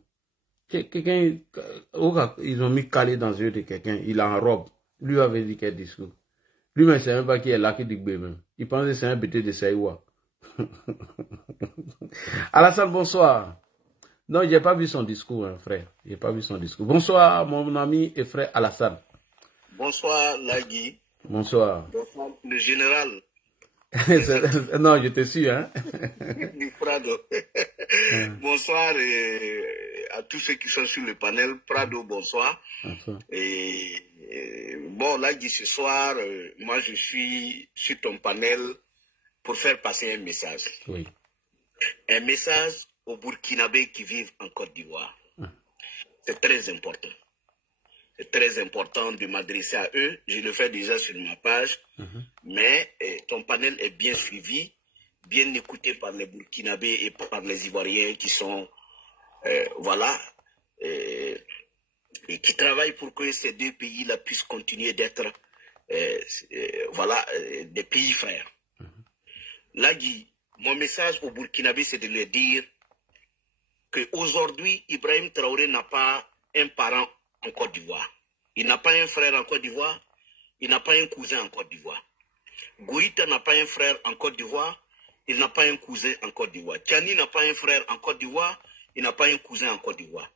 Quelqu'un, ils ont mis calé dans les yeux de quelqu'un, il a en robe. Lui avait dit quel discours. Lui-même, c'est même pas qui est là qui dit même. Il pense que c'est un bêté de Saïwa. Alassane, bonsoir. Non, j'ai pas vu son discours, hein, frère. J'ai pas vu son discours. Bonsoir, mon ami et frère Alassane. Bonsoir, Lagui. Bonsoir. Bonsoir, le général. Non, je te suis, hein. Du Prado. Bonsoir à tous ceux qui sont sur le panel. Prado, bonsoir. Bon, Lagui, ce soir, moi je suis sur ton panel pour faire passer un message. Oui. Un message aux Burkinabés qui vivent en Côte d'Ivoire. C'est très important. C'est très important de m'adresser à eux. Je le fais déjà sur ma page. Mais ton panel est bien suivi, bien écouté par les Burkinabés et par les Ivoiriens qui sont, voilà, et qui travaillent pour que ces deux pays-là puissent continuer d'être, voilà, des pays frères. Là, mon message aux Burkinabés, c'est de leur dire, qu'aujourd'hui, Ibrahim Traoré n'a pas un parent en Côte d'Ivoire. Il n'a pas un frère en Côte d'Ivoire. Il n'a pas un cousin en Côte d'Ivoire. Goïta n'a pas un frère en Côte d'Ivoire. Il n'a pas un cousin en Côte d'Ivoire. Tiani n'a pas un frère en Côte d'Ivoire. Il n'a pas un cousin en Côte d'Ivoire.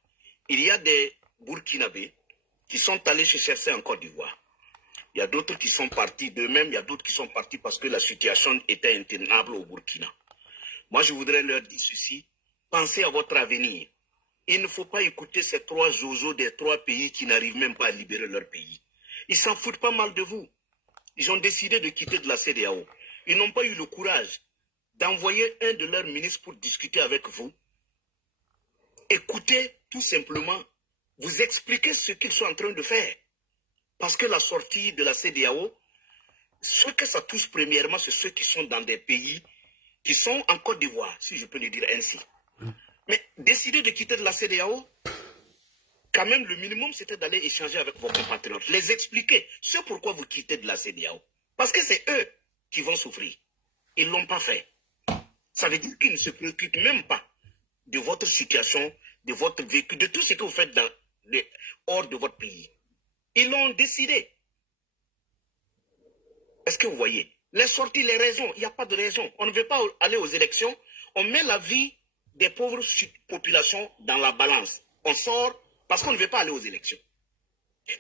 Il y a des Burkinabés qui sont allés se chercher en Côte d'Ivoire. Il y a d'autres qui sont partis d'eux-mêmes. Il y a d'autres qui sont partis parce que la situation était intenable au Burkina. Moi, je voudrais leur dire ceci. Pensez à votre avenir. Il ne faut pas écouter ces trois zozos des trois pays qui n'arrivent même pas à libérer leur pays. Ils s'en foutent pas mal de vous. Ils ont décidé de quitter de la CEDEAO. Ils n'ont pas eu le courage d'envoyer un de leurs ministres pour discuter avec vous. Écoutez tout simplement, vous expliquez ce qu'ils sont en train de faire. Parce que la sortie de la CEDEAO, ceux que ça touche premièrement, c'est ceux qui sont dans des pays qui sont en Côte d'Ivoire, si je peux le dire ainsi. Mais décider de quitter de la CEDEAO, quand même le minimum c'était d'aller échanger avec vos compatriotes, les expliquer ce pourquoi vous quittez de la CEDEAO. Parce que c'est eux qui vont souffrir. Ils ne l'ont pas fait. Ça veut dire qu'ils ne se préoccupent même pas de votre situation, de votre vécu, de tout ce que vous faites hors de votre pays. Ils l'ont décidé. Est-ce que vous voyez? Les sorties, les raisons, il n'y a pas de raison. On ne veut pas aller aux élections. On met la vie des pauvres populations dans la balance. On sort parce qu'on ne veut pas aller aux élections.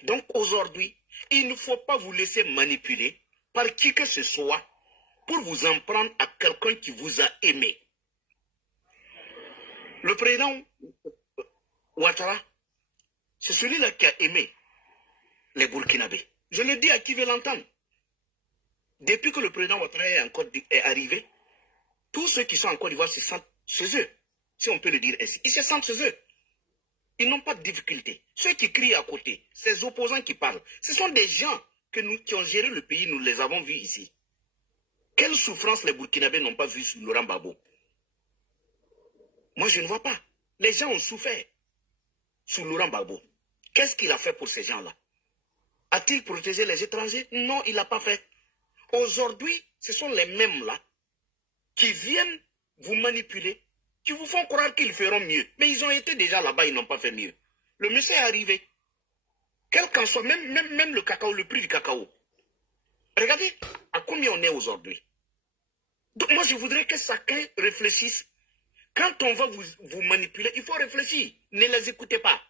Donc aujourd'hui, il ne faut pas vous laisser manipuler par qui que ce soit pour vous en prendre à quelqu'un qui vous a aimé. Le président Ouattara, c'est celui-là qui a aimé les Burkinabés. Je le dis à qui veut l'entendre. Depuis que le président Ouattara est arrivé, tous ceux qui sont en Côte d'Ivoire se sentent chez eux, si on peut le dire ainsi. Ils se sentent chez eux. Ils n'ont pas de difficulté. Ceux qui crient à côté, ces opposants qui parlent, ce sont des gens qui ont géré le pays, nous les avons vus ici. Quelle souffrance les Burkinabés n'ont pas vu sur Laurent Gbagbo? Moi, je ne vois pas. Les gens ont souffert sous Laurent Gbagbo. Qu'est-ce qu'il a fait pour ces gens-là? A-t-il protégé les étrangers? Non, il n'a pas fait. Aujourd'hui, ce sont les mêmes-là qui viennent vous manipuler, qui vous font croire qu'ils feront mieux. Mais ils ont été déjà là-bas, ils n'ont pas fait mieux. Le monsieur est arrivé. Quel qu'en soit, même le cacao, le prix du cacao. Regardez à combien on est aujourd'hui. Donc moi, je voudrais que chacun réfléchisse. Quand on va vous manipuler, il faut réfléchir. Ne les écoutez pas.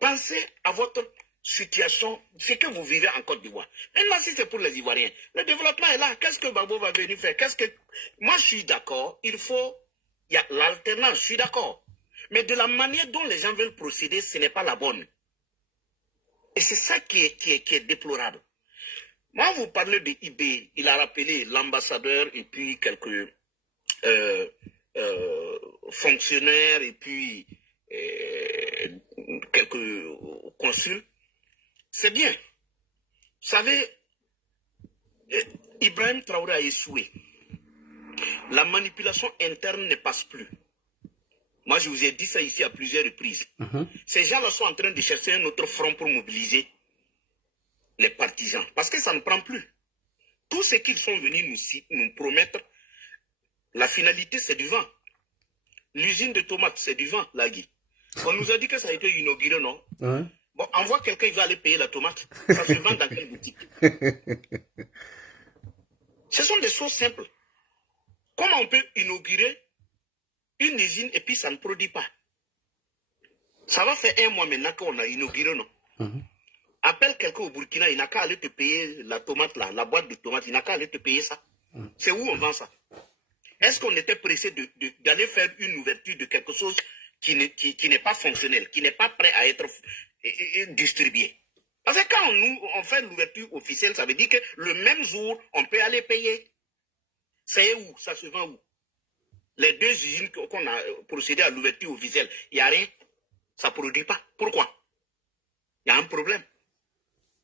Pensez à votre situation, ce que vous vivez en Côte d'Ivoire. Maintenant, si c'est pour les Ivoiriens, le développement est là. Qu'est-ce que Gbagbo va venir faire? Moi, je suis d'accord. Il y a l'alternance, je suis d'accord. Mais de la manière dont les gens veulent procéder, ce n'est pas la bonne. Et c'est ça qui est déplorable. Moi, vous parlez de IB, il a rappelé l'ambassadeur et puis quelques fonctionnaires et puis quelques consuls. C'est bien. Vous savez, Ibrahim Traoré a échoué. La manipulation interne ne passe plus. Moi, je vous ai dit ça ici à plusieurs reprises. Ces gens-là sont en train de chercher un autre front pour mobiliser les partisans. Parce que ça ne prend plus. Tout ce qu'ils sont venus nous promettre, la finalité, c'est du vent. L'usine de tomates, c'est du vent, Lagui. On nous a dit que ça a été inauguré, non? Bon, envoie quelqu'un, il va aller payer la tomate. Ça se vend dans quelle boutique? Ce sont des choses simples. Comment on peut inaugurer une usine et puis ça ne produit pas? Ça va faire 1 mois maintenant qu'on a inauguré, non? Appelle quelqu'un au Burkina, il n'a qu'à aller te payer la tomate là, la boîte de tomates, il n'a qu'à aller te payer ça. C'est où on vend ça? Est-ce qu'on était pressé d'aller faire une ouverture de quelque chose qui n'est pas fonctionnel, qui n'est pas prêt à être distribué? Parce que quand on fait l'ouverture officielle, ça veut dire que le même jour, on peut aller payer. C'est où? Ça se vend où? Les 2 usines qu'on a procédé à l'ouverture officielle, il n'y a rien. Ça ne produit pas. Pourquoi? Il y a un problème.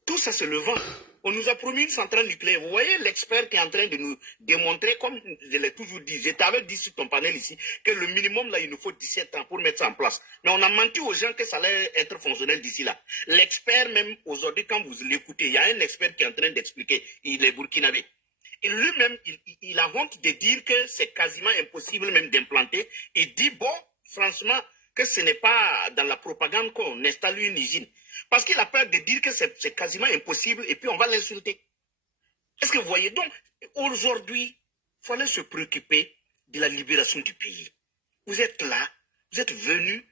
Tout ça, c'est le vent. On nous a promis une centrale nucléaire. Vous voyez l'expert qui est en train de nous démontrer, comme je l'ai toujours dit, je t'avais dit sur ton panel ici, que le minimum, là, il nous faut 17 ans pour mettre ça en place. Mais on a menti aux gens que ça allait être fonctionnel d'ici là. L'expert, même aujourd'hui, quand vous l'écoutez, il y a un expert qui est en train d'expliquer, il est burkinabé. Et lui-même, il a honte de dire que c'est quasiment impossible même d'implanter. Il dit, bon, franchement, que ce n'est pas dans la propagande qu'on installe une usine. Parce qu'il a peur de dire que c'est quasiment impossible et puis on va l'insulter. Est-ce que vous voyez? Donc, aujourd'hui, il fallait se préoccuper de la libération du pays. Vous êtes là, vous êtes venus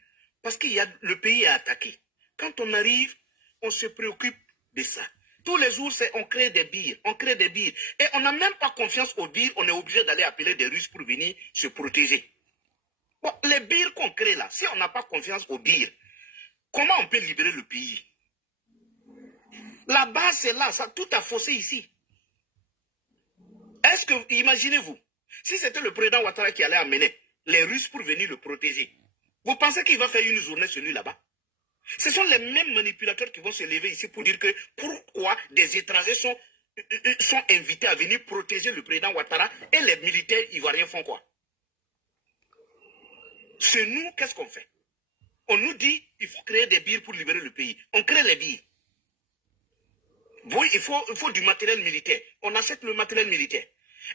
parce que le pays est attaqué. Quand on arrive, on se préoccupe de ça. Tous les jours, on crée des bires, on crée des bires. Et on n'a même pas confiance aux bires, on est obligé d'aller appeler des Russes pour venir se protéger. Bon, les bires qu'on crée là, si on n'a pas confiance aux bires, comment on peut libérer le pays? La base, c'est là, ça, tout a faussé ici. Est-ce que, imaginez-vous, si c'était le président Ouattara qui allait amener les Russes pour venir le protéger, vous pensez qu'il va faire une journée sur lui là-bas? Ce sont les mêmes manipulateurs qui vont se lever ici pour dire que pourquoi des étrangers sont invités à venir protéger le président Ouattara et les militaires ivoiriens font quoi? Chez nous, qu'est-ce qu'on fait? On nous dit qu'il faut créer des bires pour libérer le pays. On crée les bires. Oui, il faut du matériel militaire. On achète le matériel militaire.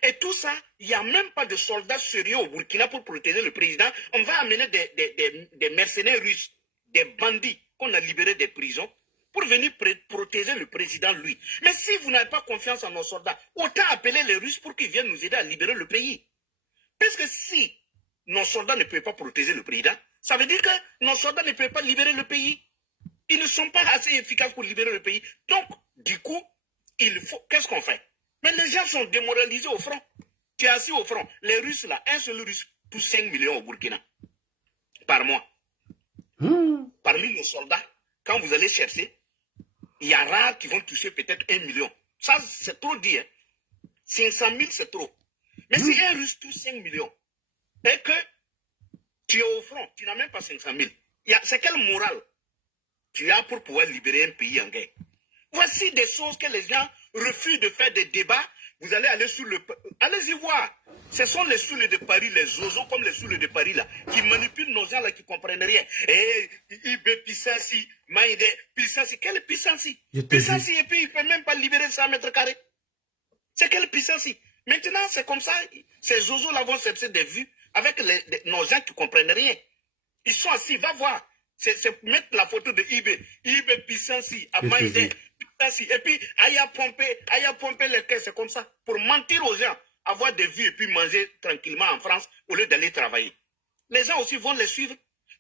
Et tout ça, il n'y a même pas de soldats sérieux au Burkina pour protéger le président. On va amener des mercenaires russes, des bandits qu'on a libérés des prisons pour venir protéger le président, lui. Mais si vous n'avez pas confiance en nos soldats, autant appeler les Russes pour qu'ils viennent nous aider à libérer le pays. Parce que si nos soldats ne peuvent pas protéger le président, ça veut dire que nos soldats ne peuvent pas libérer le pays. Ils ne sont pas assez efficaces pour libérer le pays. Donc, du coup, qu'est-ce qu'on fait? Mais les gens sont démoralisés au front. Tu es assis au front. Les Russes, là, un seul Russe touche 5 millions au Burkina par mois. Parmi nos soldats, quand vous allez chercher, il y a rares qui vont toucher peut-être 1 million. Ça, c'est trop dit. Hein? 500 000, c'est trop. Mais si un Russe touche 5 millions, et que tu es au front, tu n'as même pas 500 000, c'est quelle morale tu as pour pouvoir libérer un pays en guerre? Voici des choses que les gens refusent de faire des débats. Vous allez aller sur le... Allez-y voir. Ce sont les soulés de Paris, les zozos comme les soulés de Paris là, qui manipulent nos gens là qui ne comprennent rien. Et IB Pissansi, Maïdé, Pissansi. Quelle Pissansi? Pissansi et puis il ne peut même pas libérer 100 mètres carrés. C'est quelle Pissansi? Maintenant c'est comme ça. Ces zozos là vont chercher des vues avec nos gens qui ne comprennent rien. Ils sont assis, va voir. C'est mettre la photo de IB Pissansi, à Maïdé, Pissansi. Et puis, Aya pomper les caisses, c'est comme ça. Pour mentir aux gens, avoir des vues et puis manger tranquillement en France au lieu d'aller travailler. Les gens aussi vont les suivre.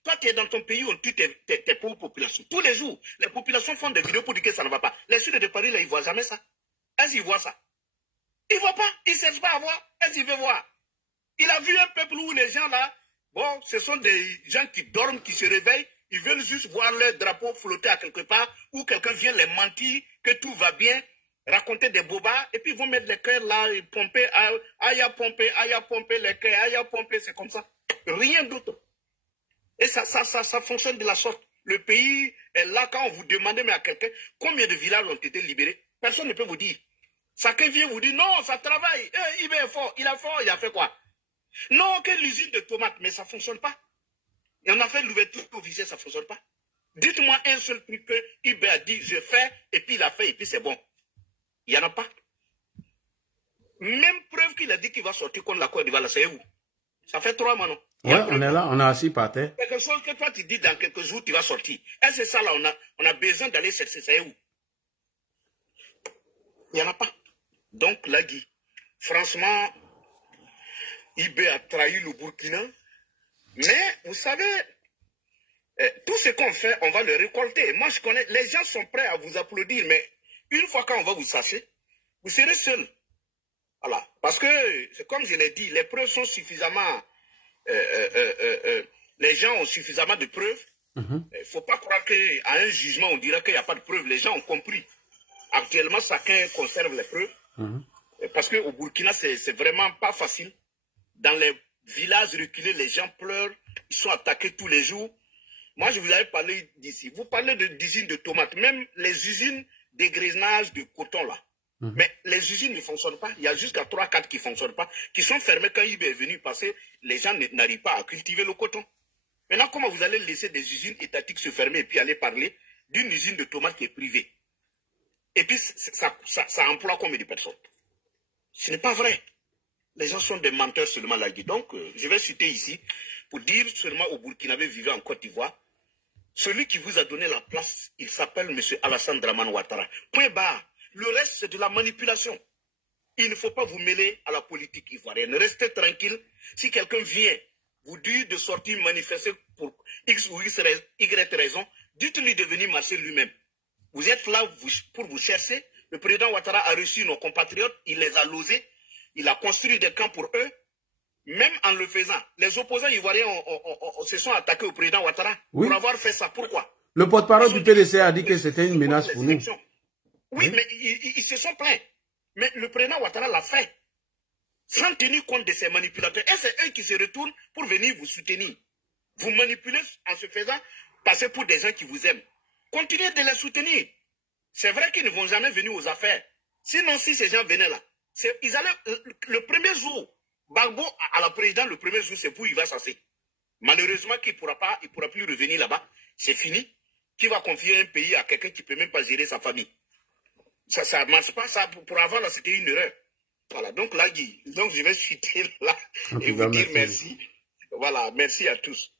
Toi, tu es dans ton pays, on tue tes pauvres populations. Tous les jours, les populations font des vidéos pour dire que ça ne va pas. Les Sud de Paris, là, ils ne voient jamais ça. Est-ce qu'ils voient ça? Ils ne voient pas. Ils ne cherchent pas à voir. Est-ce qu'ils veulent voir? Il a vu un peuple où les gens là, bon, ce sont des gens qui dorment, qui se réveillent. Ils veulent juste voir leur drapeau flotter à quelque part où quelqu'un vient les mentir que tout va bien, raconter des bobards, et puis ils vont mettre les cœurs là et pomper, aïe pomper les cœurs, aïe pomper, c'est comme ça. Rien d'autre. Et ça fonctionne de la sorte. Le pays est là quand vous demandez mais à quelqu'un combien de villages ont été libérés. Personne ne peut vous dire. Chacun vient vous dire non, ça travaille. Il est fort, il a fait quoi? Non, que l'usine de tomates, mais ça ne fonctionne pas. Et on a fait l'ouverture officielle, ça ne fonctionne pas. Dites-moi un seul truc que IB a dit, je fais, et puis il a fait, et puis c'est bon. Il n'y en a pas. Même preuve qu'il a dit qu'il va sortir contre la Côte d'Ivoire, c'est où? Ça fait 3 mois, non? Ouais, on est là, on est assis par terre. Quelque chose que toi tu dis dans quelques jours, tu vas sortir. Et c'est ça là, on a besoin d'aller chercher, c'est où? Il n'y en a pas. Donc là, Guy, franchement, IB a trahi le Burkina. Mais, vous savez, tout ce qu'on fait, on va le récolter. Moi, je connais, les gens sont prêts à vous applaudir, mais une fois qu'on va vous sasser, vous serez seul. Voilà. Parce que, c'est comme je l'ai dit, les preuves sont suffisamment... les gens ont suffisamment de preuves. Il ne faut pas croire qu'à un jugement, on dira qu'il n'y a pas de preuves. Les gens ont compris. Actuellement, chacun conserve les preuves. Parce qu'au Burkina, c'est vraiment pas facile. Dans les villages reculés, les gens pleurent, ils sont attaqués tous les jours. Moi, je vous avais parlé d'ici. Vous parlez d'usines de tomates, même les usines dégraisonnage de coton là. Mais les usines ne fonctionnent pas. Il y a jusqu'à 3-4 qui ne fonctionnent pas, qui sont fermées quand IB est venu parce que les gens n'arrivent pas à cultiver le coton. Maintenant, comment vous allez laisser des usines étatiques se fermer et puis aller parler d'une usine de tomates qui est privée? Et puis, ça emploie combien de personnes? Ce n'est pas vrai. Les gens sont des menteurs seulement là. Donc, je vais citer ici pour dire seulement aux Burkinabés vivant en Côte d'Ivoire, celui qui vous a donné la place, il s'appelle M. Alassane Dramane Ouattara. Point barre. Le reste, c'est de la manipulation. Il ne faut pas vous mêler à la politique ivoirienne. Restez tranquille. Si quelqu'un vient vous dire de sortir manifester pour X ou Y raison, dites-lui de venir marcher lui-même. Vous êtes là pour vous chercher. Le président Ouattara a reçu nos compatriotes, il les a logés, il a construit des camps pour eux. Même en le faisant, les opposants ivoiriens se sont attaqués au président Ouattara pour avoir fait ça. Pourquoi? Le porte-parole du PDC a dit que c'était une menace pour nous. Oui, mais ils se sont plaints. Mais le président Ouattara l'a fait. Sans tenir compte de ces manipulateurs. Et c'est eux qui se retournent pour venir vous soutenir. Vous manipulez en se faisant passer pour des gens qui vous aiment. Continuez de les soutenir. C'est vrai qu'ils ne vont jamais venir aux affaires. Sinon, si ces gens venaient là, ils allaient le premier jour. Gbagbo à la présidence, le premier jour, c'est pour il va s'asseoir. Malheureusement, qu'il ne pourra plus revenir là-bas. C'est fini. Qui va confier un pays à quelqu'un qui ne peut même pas gérer sa famille? Ça ne marche pas. Ça, pour avant, là, c'était une erreur. Voilà. Donc là, Guy, je vais citer là et vous dire merci. Voilà. Merci à tous.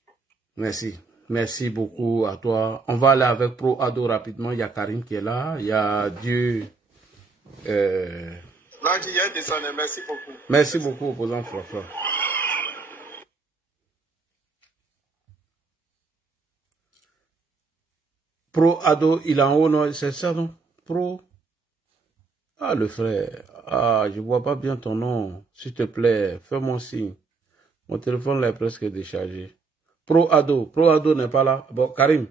Merci. Merci beaucoup à toi. On va aller avec Pro Ado rapidement. Il y a Karim qui est là. Il y a Dieu. Là, il y a des années. Merci beaucoup. Merci beaucoup, opposant Frafra. Pro Ado, il est en haut, non? C'est ça, non? Pro. Ah, le frère. Ah, je vois pas bien ton nom. S'il te plaît, fais-moi signe. Mon téléphone là est presque déchargé. Pro Ado n'est pas là. Bon, Karim,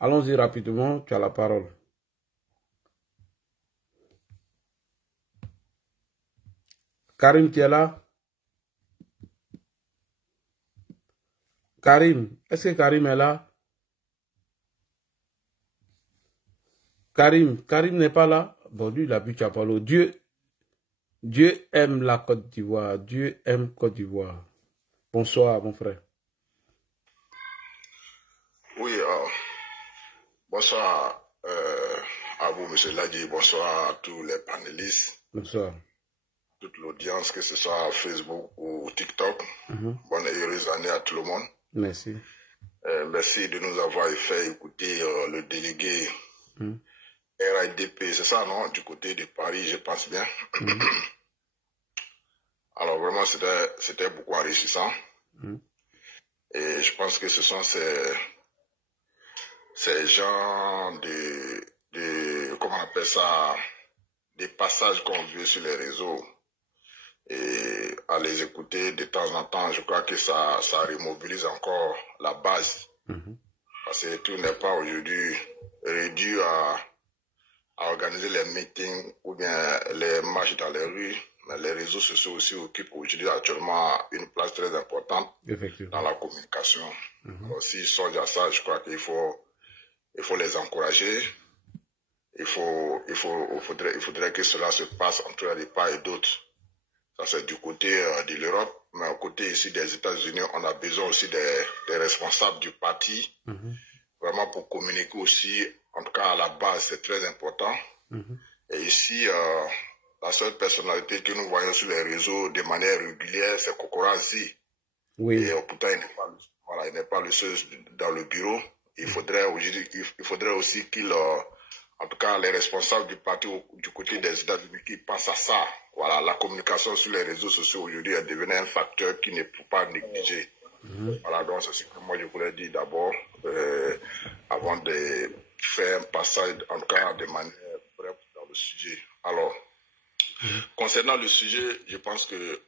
allons-y rapidement. Tu as la parole. Karim, tu es là? Karim, est-ce que Karim est là? Karim n'est pas là? Bon, lui, il a bu Chapalo. Dieu aime la Côte d'Ivoire. Dieu aime Côte d'Ivoire. Bonsoir, mon frère. Oui, bonsoir à vous, M. Ladi. Bonsoir à tous les panélistes. Bonsoir. Toute l'audience, que ce soit Facebook ou TikTok. Bonne et heureuse année à tout le monde. Merci. Merci de nous avoir fait écouter le délégué RADP, c'est ça, non? Du côté de Paris, je pense bien. Alors vraiment, c'était beaucoup enrichissant. Et je pense que ce sont ces genres comment on appelle ça, des passages qu'on veut sur les réseaux. Et à les écouter de temps en temps, je crois que ça remobilise encore la base. Parce que tout n'est pas aujourd'hui réduit à organiser les meetings ou bien les marches dans les rues. Mais les réseaux sociaux aussi occupent aujourd'hui actuellement une place très importante dans la communication. Alors, s'ils songent à ça, je crois qu'il faut les encourager. Il faudrait que cela se passe entre les part et d'autres. Ça, c'est du côté de l'Europe, mais au côté ici des États-Unis, on a besoin aussi des responsables du parti, vraiment pour communiquer aussi, en tout cas à la base, c'est très important. Et ici, la seule personnalité que nous voyons sur les réseaux de manière régulière, c'est Kokorazi. Oui. Et pourtant, il n'est pas le seul dans le bureau. Il faudrait aussi qu'il... en tout cas, les responsables du parti du côté des États-Unis qui pensent à ça. Voilà, la communication sur les réseaux sociaux aujourd'hui est devenue un facteur qui ne peut pas négliger. Voilà, donc c'est ce que moi je voulais dire d'abord, avant de faire un passage, en tout cas de manière brève dans le sujet. Alors, concernant le sujet, je pense que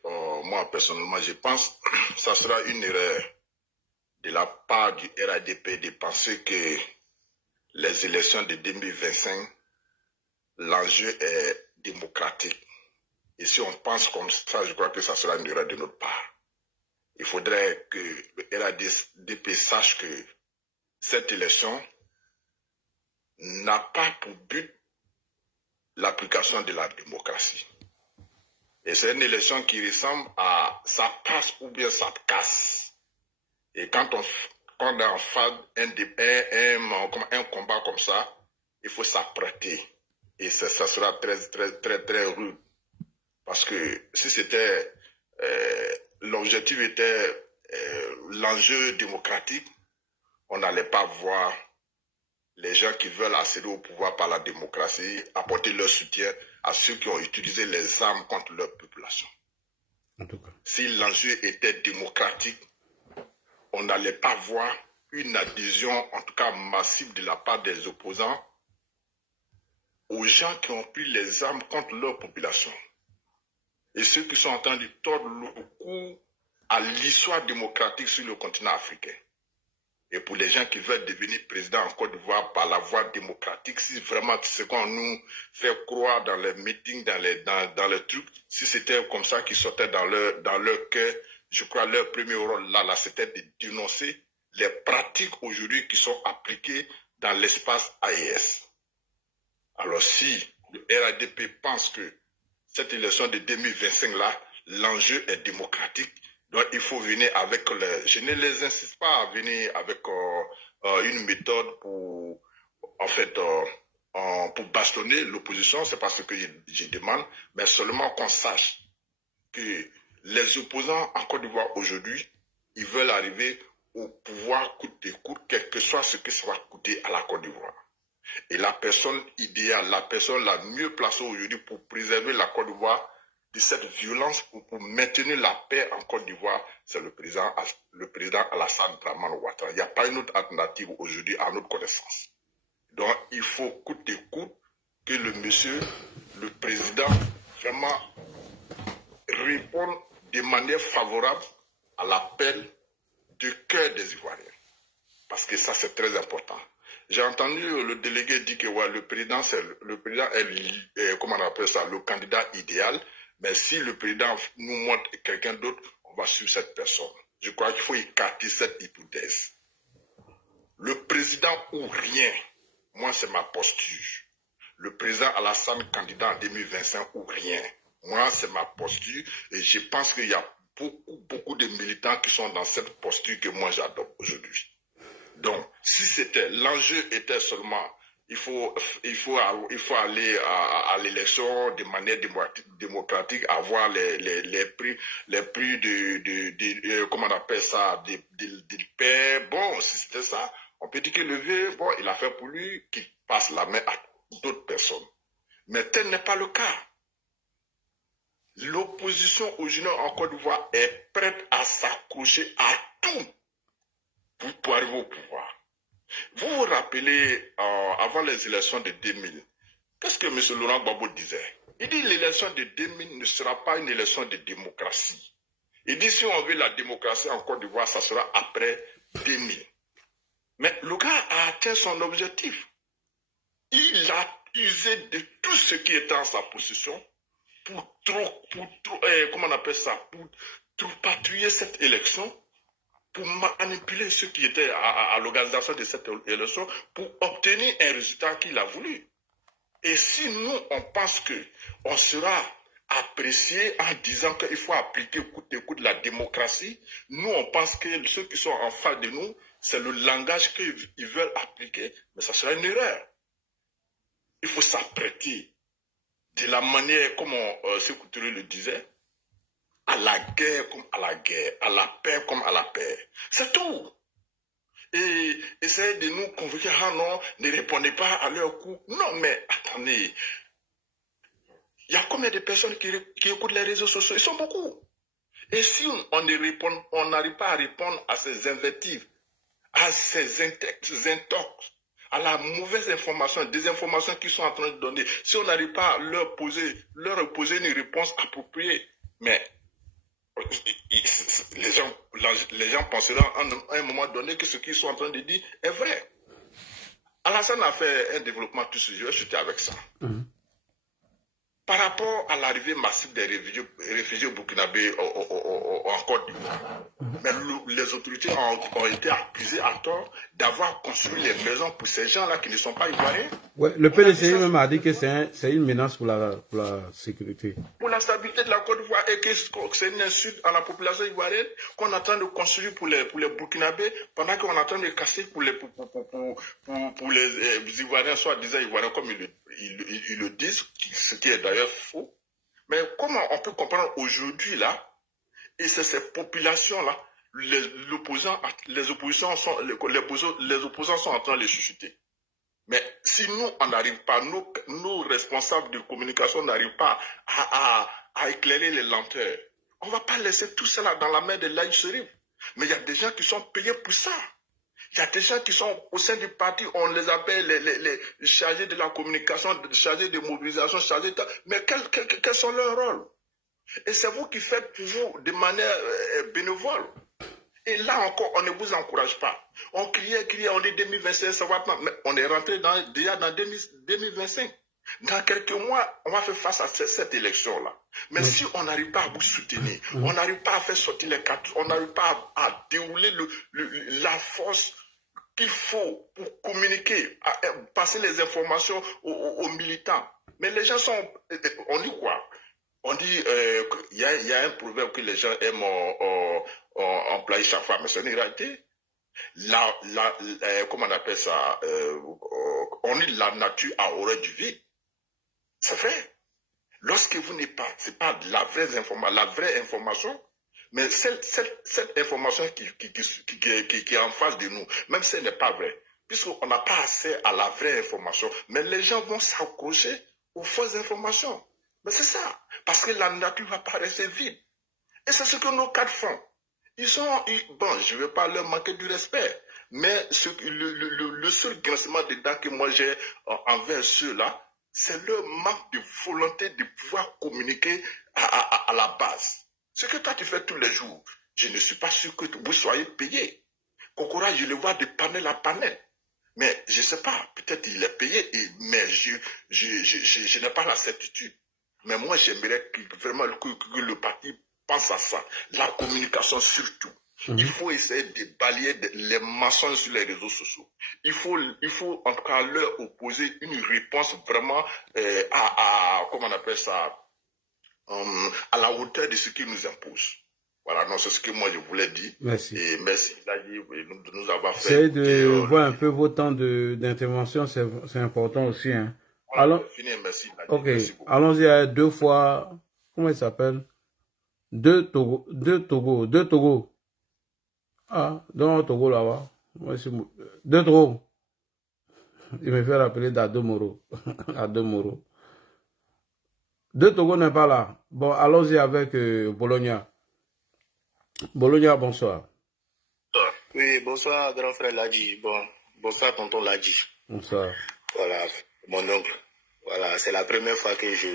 moi personnellement, je pense que ça sera une erreur de la part du RADP de penser que les élections de 2025, l'enjeu est démocratique. Et si on pense comme ça, je crois que ça sera une erreur de notre part. Il faudrait que le RADP sache que cette élection n'a pas pour but l'application de la démocratie. Et c'est une élection qui ressemble à ça passe ou bien ça casse. Et quand on est en phase un combat comme ça, il faut s'apprêter. Et ça sera très rude. Parce que si c'était l'objectif était l'enjeu démocratique, on n'allait pas voir les gens qui veulent accéder au pouvoir par la démocratie apporter leur soutien à ceux qui ont utilisé les armes contre leur population. En tout cas. Si l'enjeu était démocratique, on n'allait pas voir une adhésion, en tout cas massive de la part des opposants, aux gens qui ont pris les armes contre leur population. Et ceux qui sont en train de tordre le cou à l'histoire démocratique sur le continent africain. Et pour les gens qui veulent devenir président en Côte d'Ivoire par la voie démocratique, si vraiment ce qu'on nous fait croire dans les meetings, dans les trucs, si c'était comme ça qu'ils sortaient dans leur cœur, je crois leur premier rôle là c'était de dénoncer les pratiques aujourd'hui qui sont appliquées dans l'espace AES. Alors si le RADP pense que cette élection de 2025 là, l'enjeu est démocratique, donc il faut venir avec je ne les insiste pas à venir avec une méthode pour pour bastonner l'opposition, c'est pas ce que je demande, mais seulement qu'on sache que les opposants en Côte d'Ivoire aujourd'hui, ils veulent arriver au pouvoir coûte que coûte, quel que soit ce que ça va coûter à la Côte d'Ivoire. Et la personne idéale, la personne la mieux placée aujourd'hui pour préserver la Côte d'Ivoire de cette violence, pour maintenir la paix en Côte d'Ivoire, c'est le président Alassane Dramane Ouattara. Il n'y a pas une autre alternative aujourd'hui à notre connaissance. Donc il faut coûte que coûte que le président, vraiment réponde de manière favorable à l'appel du cœur des Ivoiriens. Parce que ça c'est très important. J'ai entendu le délégué dire que ouais, le président est comment on appelle ça, le candidat idéal. Mais si le président nous montre quelqu'un d'autre, on va suivre cette personne. Je crois qu'il faut écarter cette hypothèse. Le président ou rien, moi c'est ma posture. Le président Alassane candidat en 2025 ou rien, moi c'est ma posture. Et je pense qu'il y a beaucoup de militants qui sont dans cette posture que moi j'adopte aujourd'hui. Donc, si l'enjeu était seulement, il faut aller à l'élection de manière démocratique, avoir les prix de comment on appelle ça, de paix. Bon, si c'était ça, on peut dire que le vieux, bon, il a fait pour lui qu'il passe la main à d'autres personnes. Mais tel n'est pas le cas. L'opposition originale en Côte d'Ivoire est prête à s'accrocher à tout pour arriver au pouvoir. Vous vous rappelez, avant les élections de 2000, qu'est-ce que M. Laurent Gbagbo disait? Il dit l'élection de 2000 ne sera pas une élection de démocratie. Il dit si on veut la démocratie en Côte d'Ivoire, ça sera après 2000. Mais le gars a atteint son objectif. Il a usé de tout ce qui était en sa possession pour comment on appelle ça, pour patrouiller cette élection, pour manipuler ceux qui étaient à l'organisation de cette élection, pour obtenir un résultat qu'il a voulu. Et si nous, on pense qu'on sera apprécié en disant qu'il faut appliquer coûte que coûte la démocratie, nous, on pense que ceux qui sont en face de nous, c'est le langage qu'ils veulent appliquer, mais ça sera une erreur. Il faut s'apprêter de la manière, comme Sékou Touré le disait, à la guerre comme à la guerre, à la paix comme à la paix. C'est tout. Et essayez de nous convaincre, ah non, ne répondez pas à leur coup. Non, mais attendez. Il y a combien de personnes qui écoutent les réseaux sociaux? Ils sont beaucoup. Et si on n'arrive pas à répondre à ces invectives, à ces intox, à la mauvaise information, des informations qu'ils sont en train de donner, si on n'arrive pas à leur poser une réponse appropriée, mais les gens penseront à un moment donné que ce qu'ils sont en train de dire est vrai. Alassane a fait un développement tout ce jour, j'étais avec ça. Par rapport à l'arrivée massive des réfugiés burkinabés en Côte d'Ivoire, mais les autorités ont été accusées à tort d'avoir construit les maisons pour ces gens-là qui ne sont pas ivoiriens. Ouais, le PDCI même a dit que c'est une menace pour la sécurité. Pour la stabilité de la Côte d'Ivoire et que c'est une insulte à la population ivoirienne qu'on est en train de construire pour les burkinabés pendant qu'on est en train de casser pour les Ivoiriens, soi-disant Ivoiriens comme ils le disent, ce qui est d'ailleurs faux. Mais comment on peut comprendre aujourd'hui là, et c'est ces populations-là les opposants sont en train de les chuchoter. Mais si nous, on n'arrive pas, nos responsables de communication n'arrivent pas à éclairer les lenteurs, on ne va pas laisser tout cela dans la main de l'Aïd Sherif. Mais il y a des gens qui sont payés pour ça. Il y a des gens qui sont au sein du parti, on les appelle les chargés de la communication, chargés de mobilisation, chargés de... Mais quels sont leurs rôles? Et c'est vous qui faites pour vous de manière bénévole. Et là encore, on ne vous encourage pas. On criait, on dit 2025, ça va pas. Mais on est rentré déjà dans 2025. Dans quelques mois, on va faire face à cette élection-là. Mais si on n'arrive pas à vous soutenir, on n'arrive pas à faire sortir les cartes, on n'arrive pas à dérouler la force qu'il faut pour communiquer, à passer les informations aux militants. Mais les gens sont... On dit quoi? On dit qu'il y a un proverbe que les gens aiment employer chaque fois, mais c'est une réalité. Comment on appelle ça? On dit la nature a horreur du vide. C'est vrai. Lorsque vous n'êtes pas, c'est pas la vraie information, mais cette information qui est en face de nous, même si elle n'est pas vraie, puisqu'on n'a pas accès à la vraie information, mais les gens vont s'accrocher aux fausses informations. Mais c'est ça, parce que la nature ne va pas rester vide. Et c'est ce que nos cadres font. Bon, je ne vais pas leur manquer du respect, mais le seul grincement des dents que moi j'ai envers ceux-là, c'est leur manque de volonté de pouvoir communiquer à la base. Ce que toi tu fais tous les jours, je ne suis pas sûr que vous soyez payé. Kokora, je le vois de panel à panel. Mais je ne sais pas, peut-être il est payé, mais je n'ai pas la certitude. Mais moi, j'aimerais vraiment que le parti pense à ça. La communication surtout. Il faut essayer de balayer les mensonges sur les réseaux sociaux. Il faut en tout cas leur opposer une réponse vraiment comment on appelle ça, à la hauteur de ce qu'ils nous imposent. Voilà, non, c'est ce que moi je voulais dire. Merci. Et merci de nous avoir fait. Essayez de voir un peu vos temps d'intervention, c'est important aussi. Hein. Voilà, fini, merci. Ok, merci allons-y à 2 fois, comment il s'appelle? Deux Togo. Ah, dans Togo là-bas. 2 Togo. Il me fait rappeler d'Ado Moro. Ado Moro. 2 Togo n'est pas là. Bon, allons-y avec Bologna. Bologna, bonsoir. Oui, bonsoir, grand frère Ladji. Bonsoir, tonton Ladji. Bonsoir. Voilà, mon oncle. Voilà, c'est la première fois que je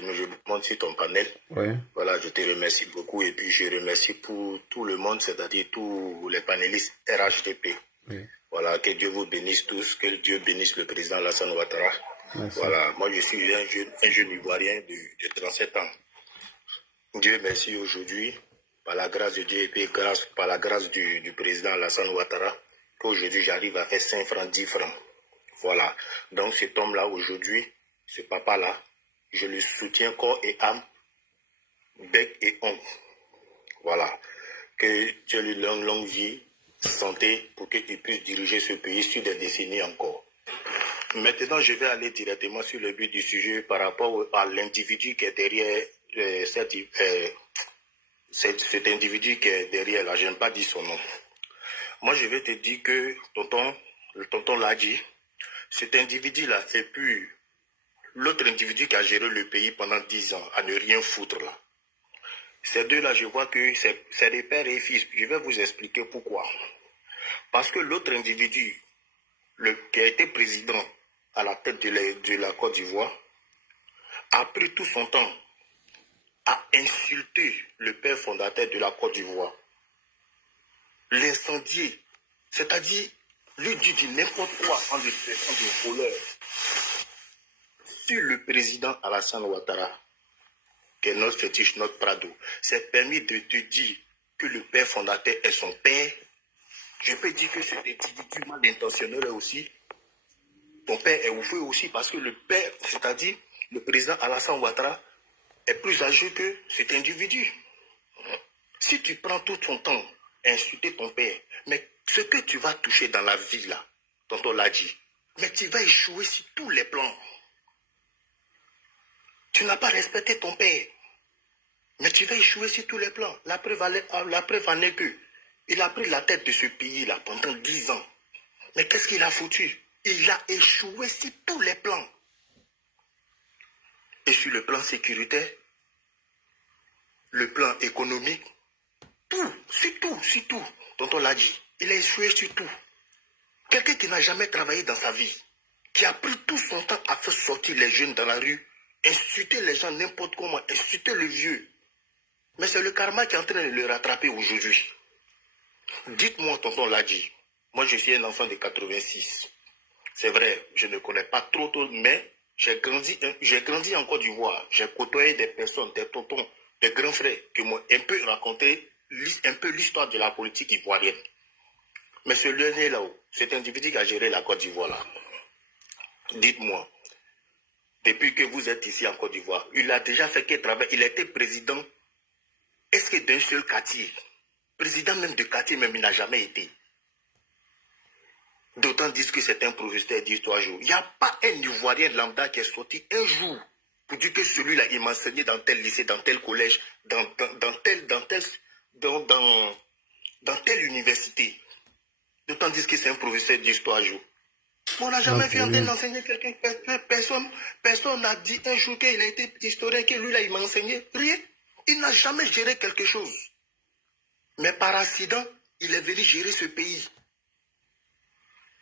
monte sur ton panel. Oui. Voilà, je te remercie beaucoup et puis je remercie pour tout le monde, c'est-à-dire tous les panélistes RHDP. Oui. Voilà, que Dieu vous bénisse tous, que Dieu bénisse le président Alassane Ouattara. Merci. Voilà, moi je suis un jeune Ivoirien de 37 ans. Dieu merci aujourd'hui, par la grâce de Dieu et puis par la grâce du président Alassane Ouattara, qu'aujourd'hui j'arrive à faire 5 francs, 10 francs. Voilà, donc cet homme-là aujourd'hui, ce papa-là, je le soutiens corps et âme, bec et ongle. Voilà. Que Dieu lui donne longue vie, santé, pour qu'il puisse diriger ce pays sur des décennies encore. Maintenant, je vais aller directement sur le but du sujet par rapport à l'individu qui est derrière cet individu qui est derrière là. Je n'aime pas dire son nom. Moi, je vais te dire que le tonton l'a dit, cet individu-là est plus l'autre individu qui a géré le pays pendant 10 ans, à ne rien foutre là. Ces deux-là, je vois que c'est des pères et fils. Je vais vous expliquer pourquoi. Parce que l'autre individu, qui a été président à la tête de la Côte d'Ivoire, a pris tout son temps à insulter le père fondateur de la Côte d'Ivoire. L'incendier, c'est-à-dire lui dit n'importe quoi en l'expression de voleur. Sur le président Alassane Ouattara, qui est notre fétiche, notre Prado, c'est permis de te dire que le père fondateur est son père. Je peux dire que cet individu mal intentionnel aussi, ton père est oufé aussi parce que le père, c'est-à-dire le président Alassane Ouattara, est plus âgé que cet individu. Si tu prends tout ton temps à insulter ton père, mais ce que tu vas toucher dans la vie là, tonton l'a dit, mais tu vas échouer sur tous les plans. Tu n'as pas respecté ton père, mais tu vas échouer sur tous les plans. La preuve en est que Il a pris la tête de ce pays-là pendant 10 ans. Mais qu'est-ce qu'il a foutu? Il a échoué sur tous les plans. Et sur le plan sécuritaire, le plan économique, tout, sur tout, dont on l'a dit. Il a échoué sur tout. Quelqu'un qui n'a jamais travaillé dans sa vie, qui a pris tout son temps à faire sortir les jeunes dans la rue, insulter les gens n'importe comment, insulter le vieux. Mais c'est le karma qui est en train de le rattraper aujourd'hui. Dites-moi, tonton l'a dit, moi je suis un enfant de 86. C'est vrai, je ne connais pas trop, mais j'ai grandi en Côte d'Ivoire. J'ai côtoyé des personnes, des tontons, des grands frères qui m'ont un peu raconté un peu l'histoire de la politique ivoirienne. Mais ce dernier là-haut, cet individu qui a géré la Côte d'Ivoire là, dites-moi, depuis que vous êtes ici en Côte d'Ivoire, il a déjà fait quel travail? Il a été président, est-ce que d'un seul quartier? Président même de quartier, même il n'a jamais été. D'autant disent que c'est un professeur d'histoire jour. Il n'y a pas un Ivoirien lambda qui est sorti un jour pour dire que celui-là, il m'a enseigné dans tel lycée, dans tel collège, dans telle université. D'autant disent que c'est un professeur d'histoire jour. On n'a jamais vu en train d'enseigner quelqu'un. Personne n'a dit un jour qu'il a été historien, que lui-là, il m'a enseigné. Rien. Il n'a jamais géré quelque chose. Mais par accident, il est venu gérer ce pays.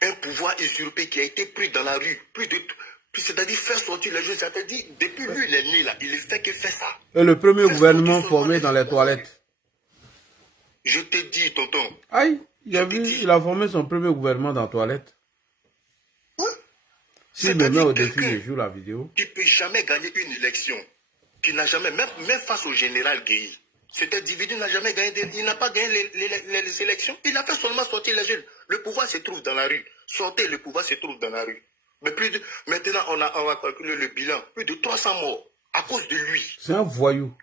Un pouvoir usurpé qui a été pris dans la rue, c'est-à-dire faire sortir les jeunes, c'est-à-dire depuis lui il est né là, il ne fait que faire ça. Et le premier gouvernement formé dans les toilettes. Je te dis, tonton. Aïe, il a formé son premier gouvernement dans les toilettes. Oui. S'il me met au défi, je joue la vidéo. Qui ne peut jamais gagner une élection, qui n'a jamais, même face au général Gueye, cet individu n'a jamais gagné, il n'a pas gagné les élections, il a fait seulement sortir les jeunes. Le pouvoir se trouve dans la rue. Sortez, le pouvoir se trouve dans la rue. Mais maintenant, on va calculer le bilan. Plus de 300 morts à cause de lui. C'est un voyou.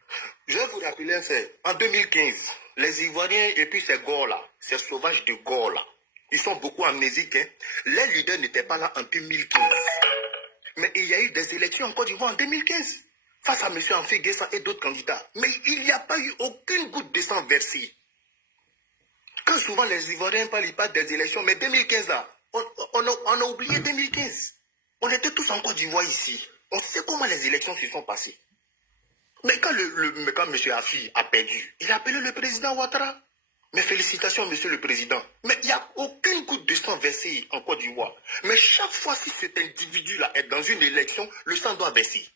Je vais vous rappeler un fait. En 2015, les Ivoiriens et puis ces gars-là, ces sauvages de gars-là, ils sont beaucoup amnésiques. Hein. Les leaders n'étaient pas là en 2015. Mais il y a eu des élections en Côte d'Ivoire en 2015. Face à M. Amfi Guessa et d'autres candidats. Mais il n'y a pas eu aucune goutte de sang versée. Quand souvent les Ivoiriens parlent des élections, mais 2015 là, on a oublié 2015. On était tous en Côte d'Ivoire ici. On sait comment les élections se sont passées. Mais quand M. Afi a perdu, il a appelé le président Ouattara. Mais félicitations, monsieur le président. Mais il n'y a aucune goutte de sang versée en Côte d'Ivoire. Mais chaque fois si cet individu-là est dans une élection, le sang doit verser.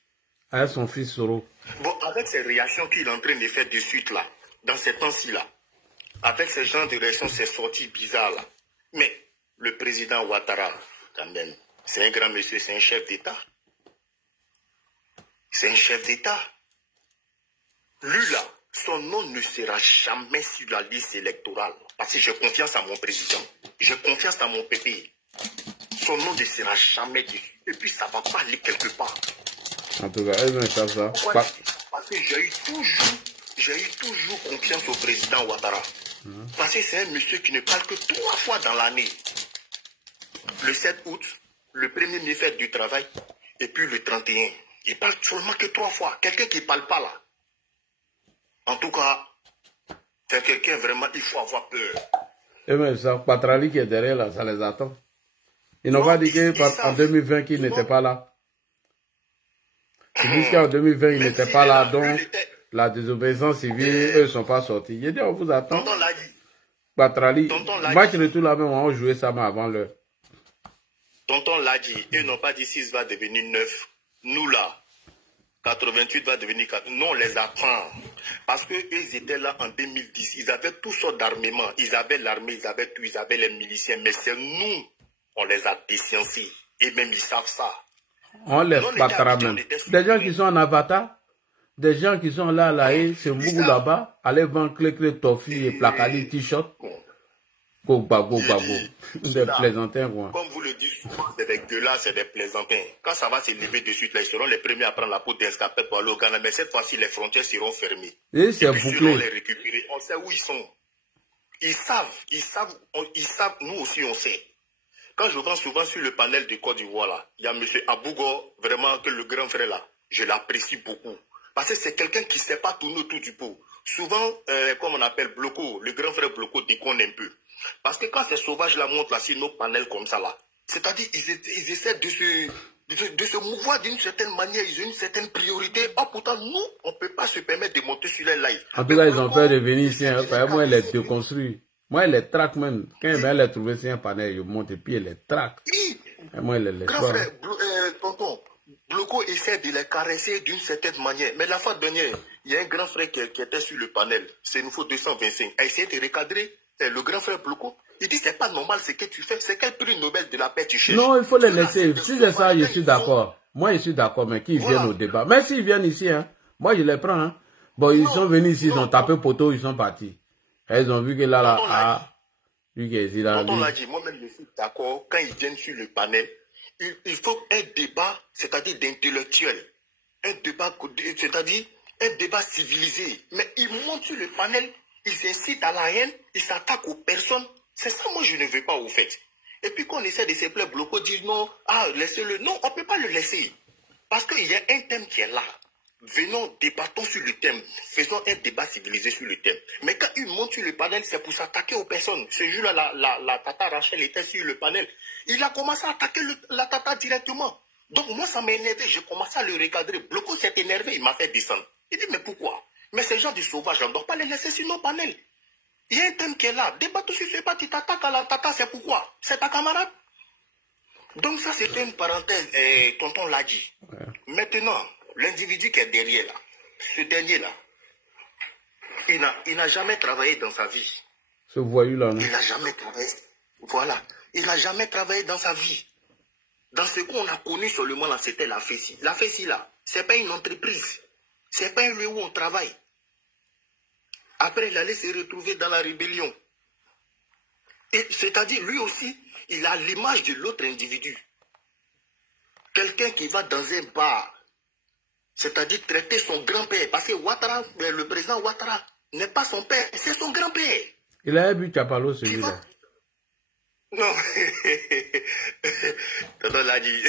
Avec son fils Soro. Bon, avec ces réactions qu'il est en train de faire de suite là, dans ces temps-ci là, avec ce genre de réactions, c'est sorti bizarre là. Mais le président Ouattara, quand même, c'est un grand monsieur, c'est un chef d'État. C'est un chef d'État. Lui là, son nom ne sera jamais sur la liste électorale. Parce que j'ai confiance à mon président. J'ai confiance à mon PP. Son nom ne sera jamais dessus. Et puis ça va pas aller quelque part. En tout cas, ça. Parce que j'ai eu toujours confiance au président Ouattara. Parce que c'est un monsieur qui ne parle que 3 fois dans l'année. Le 7 août, le 1er mai fête du travail, et puis le 31. Il parle seulement que 3 fois. Quelqu'un qui ne parle pas là. En tout cas, c'est quelqu'un vraiment, il faut avoir peur. Et même ça, Patrali qui est derrière là, ça les attend. Ils n'ont pas dit qu'en 2020 qu'il n'était pas là. Ils disent qu'en 2020, il n'était pas là, donc la désobéissance civile, eux ne sont pas sortis. J'ai dit, on vous attend. Tonton l'a dit. Patrali, match retour là même, on jouait ça mais avant l'heure. Tonton l'a dit, eux n'ont pas dit 6 va devenir 9. Nous là, 88 va devenir 4. Nous, on les apprend. Parce qu'ils étaient là en 2010. Ils avaient toutes sortes d'armements. Ils avaient l'armée, ils avaient tout, ils avaient les miliciens. Mais c'est nous, on les a déciencés. Et même ils savent ça. On les battra même. Des gens qui sont en avatar, des gens qui sont là, et c'est beaucoup là-bas, allez vendre clé, toffee et placali, t-shirt. Go. Des plaisantins, quoi. Comme vous le dites souvent, c'est des gueulards, c'est des plaisantins. Quand ça va se lever de suite, là, ils seront les premiers à prendre la poudre d'escapette pour aller au Ghana. Mais cette fois-ci, les frontières seront fermées. Et c'est bouclé. Les récupérer. On sait où ils sont. Ils savent, nous aussi on sait. Quand je vois souvent sur le panel de Côte d'Ivoire, là, il y a M. Abougo, vraiment, que le grand frère là, je l'apprécie beaucoup. Parce que c'est quelqu'un qui ne sait pas tourner autour du pot. souvent, comme on appelle Bloco, le grand frère Bloco déconne un peu. Parce que quand ces sauvages-là montent là, sur nos panels comme ça là, c'est-à-dire ils essaient de se mouvoir d'une certaine manière, ils ont une certaine priorité. Oh, pourtant, nous, on ne peut pas se permettre de monter sur les lives. En tout cas, ils ont peur de venir ici. Hein, moi, ils les déconstruisent. Moi, ils les traquent même. Quand ils viennent les trouver sur un panel, ils montent et puis ils les traquent. Oui. Et moi, ils les laissent pas. Tonton, Bloco essaie de les caresser d'une certaine manière. Mais la fois dernière, il y a un grand frère qui était sur le panel. C'est nouveau 225. A essayé de recadrer le grand frère Bloco. Il dit, c'est pas normal ce que tu fais. C'est quel prix Nobel de la paix tu cherches? Non, il faut les laisser. Si c'est ça, je suis d'accord. Moi, je suis d'accord, mais qu'ils viennent au débat. Mais s'ils viennent ici, hein, moi, je les prends. Hein. Bon, ils sont venus ici, ils ont tapé poteau, ils sont partis. Et ils ont vu que là, lui qui est là. Quand on l'a dit, moi-même, je suis d'accord. Quand ils viennent sur le panel, il faut un débat, c'est-à-dire d'intellectuel. Un débat, c'est-à-dire un débat civilisé. Mais ils montent sur le panel, ils incitent à la haine, ils s'attaquent aux personnes. C'est ça, moi, je ne veux pas, au fait. Et puis, quand on essaie de se plaire, Bloco dit non, laissez-le. Non, on ne peut pas le laisser. Parce qu'il y a un thème qui est là. Venons, débattons sur le thème. Faisons un débat civilisé sur le thème. Mais quand ils montent sur le panel, c'est pour s'attaquer aux personnes. Ce jour-là, la tata Rachel était sur le panel. Il a commencé à attaquer la tata directement. Donc, moi, ça m'a énervé. J'ai commencé à le recadrer. Bloco s'est énervé. Il m'a fait descendre. Il dit, mais pourquoi? Mais ces gens du sauvage, on ne doit pas les laisser sur nos panels. Il y a un thème qui est là. Débattons sur ce pas. Tu t'attaques à la tata, c'est pourquoi? C'est ta camarade. Donc, ça, c'était une parenthèse. Tonton l'a dit. Ouais. Maintenant, l'individu qui est derrière là, ce dernier-là, il n'a jamais travaillé dans sa vie. Ce voyou-là, non? Il n'a jamais travaillé. Voilà. Il n'a jamais travaillé dans sa vie. Dans ce qu'on a connu seulement là, c'était la FECI. La FECI là, c'est pas une entreprise. C'est pas un lieu où on travaille. Après, il allait se retrouver dans la rébellion. C'est-à-dire, lui aussi, il a l'image de l'autre individu. Quelqu'un qui va dans un bar, c'est-à-dire traiter son grand-père. Parce que Ouattara, le président Ouattara, n'est pas son père, c'est son grand-père. Il a bu Chapalo, celui-là. Non. Tonton l'a dit.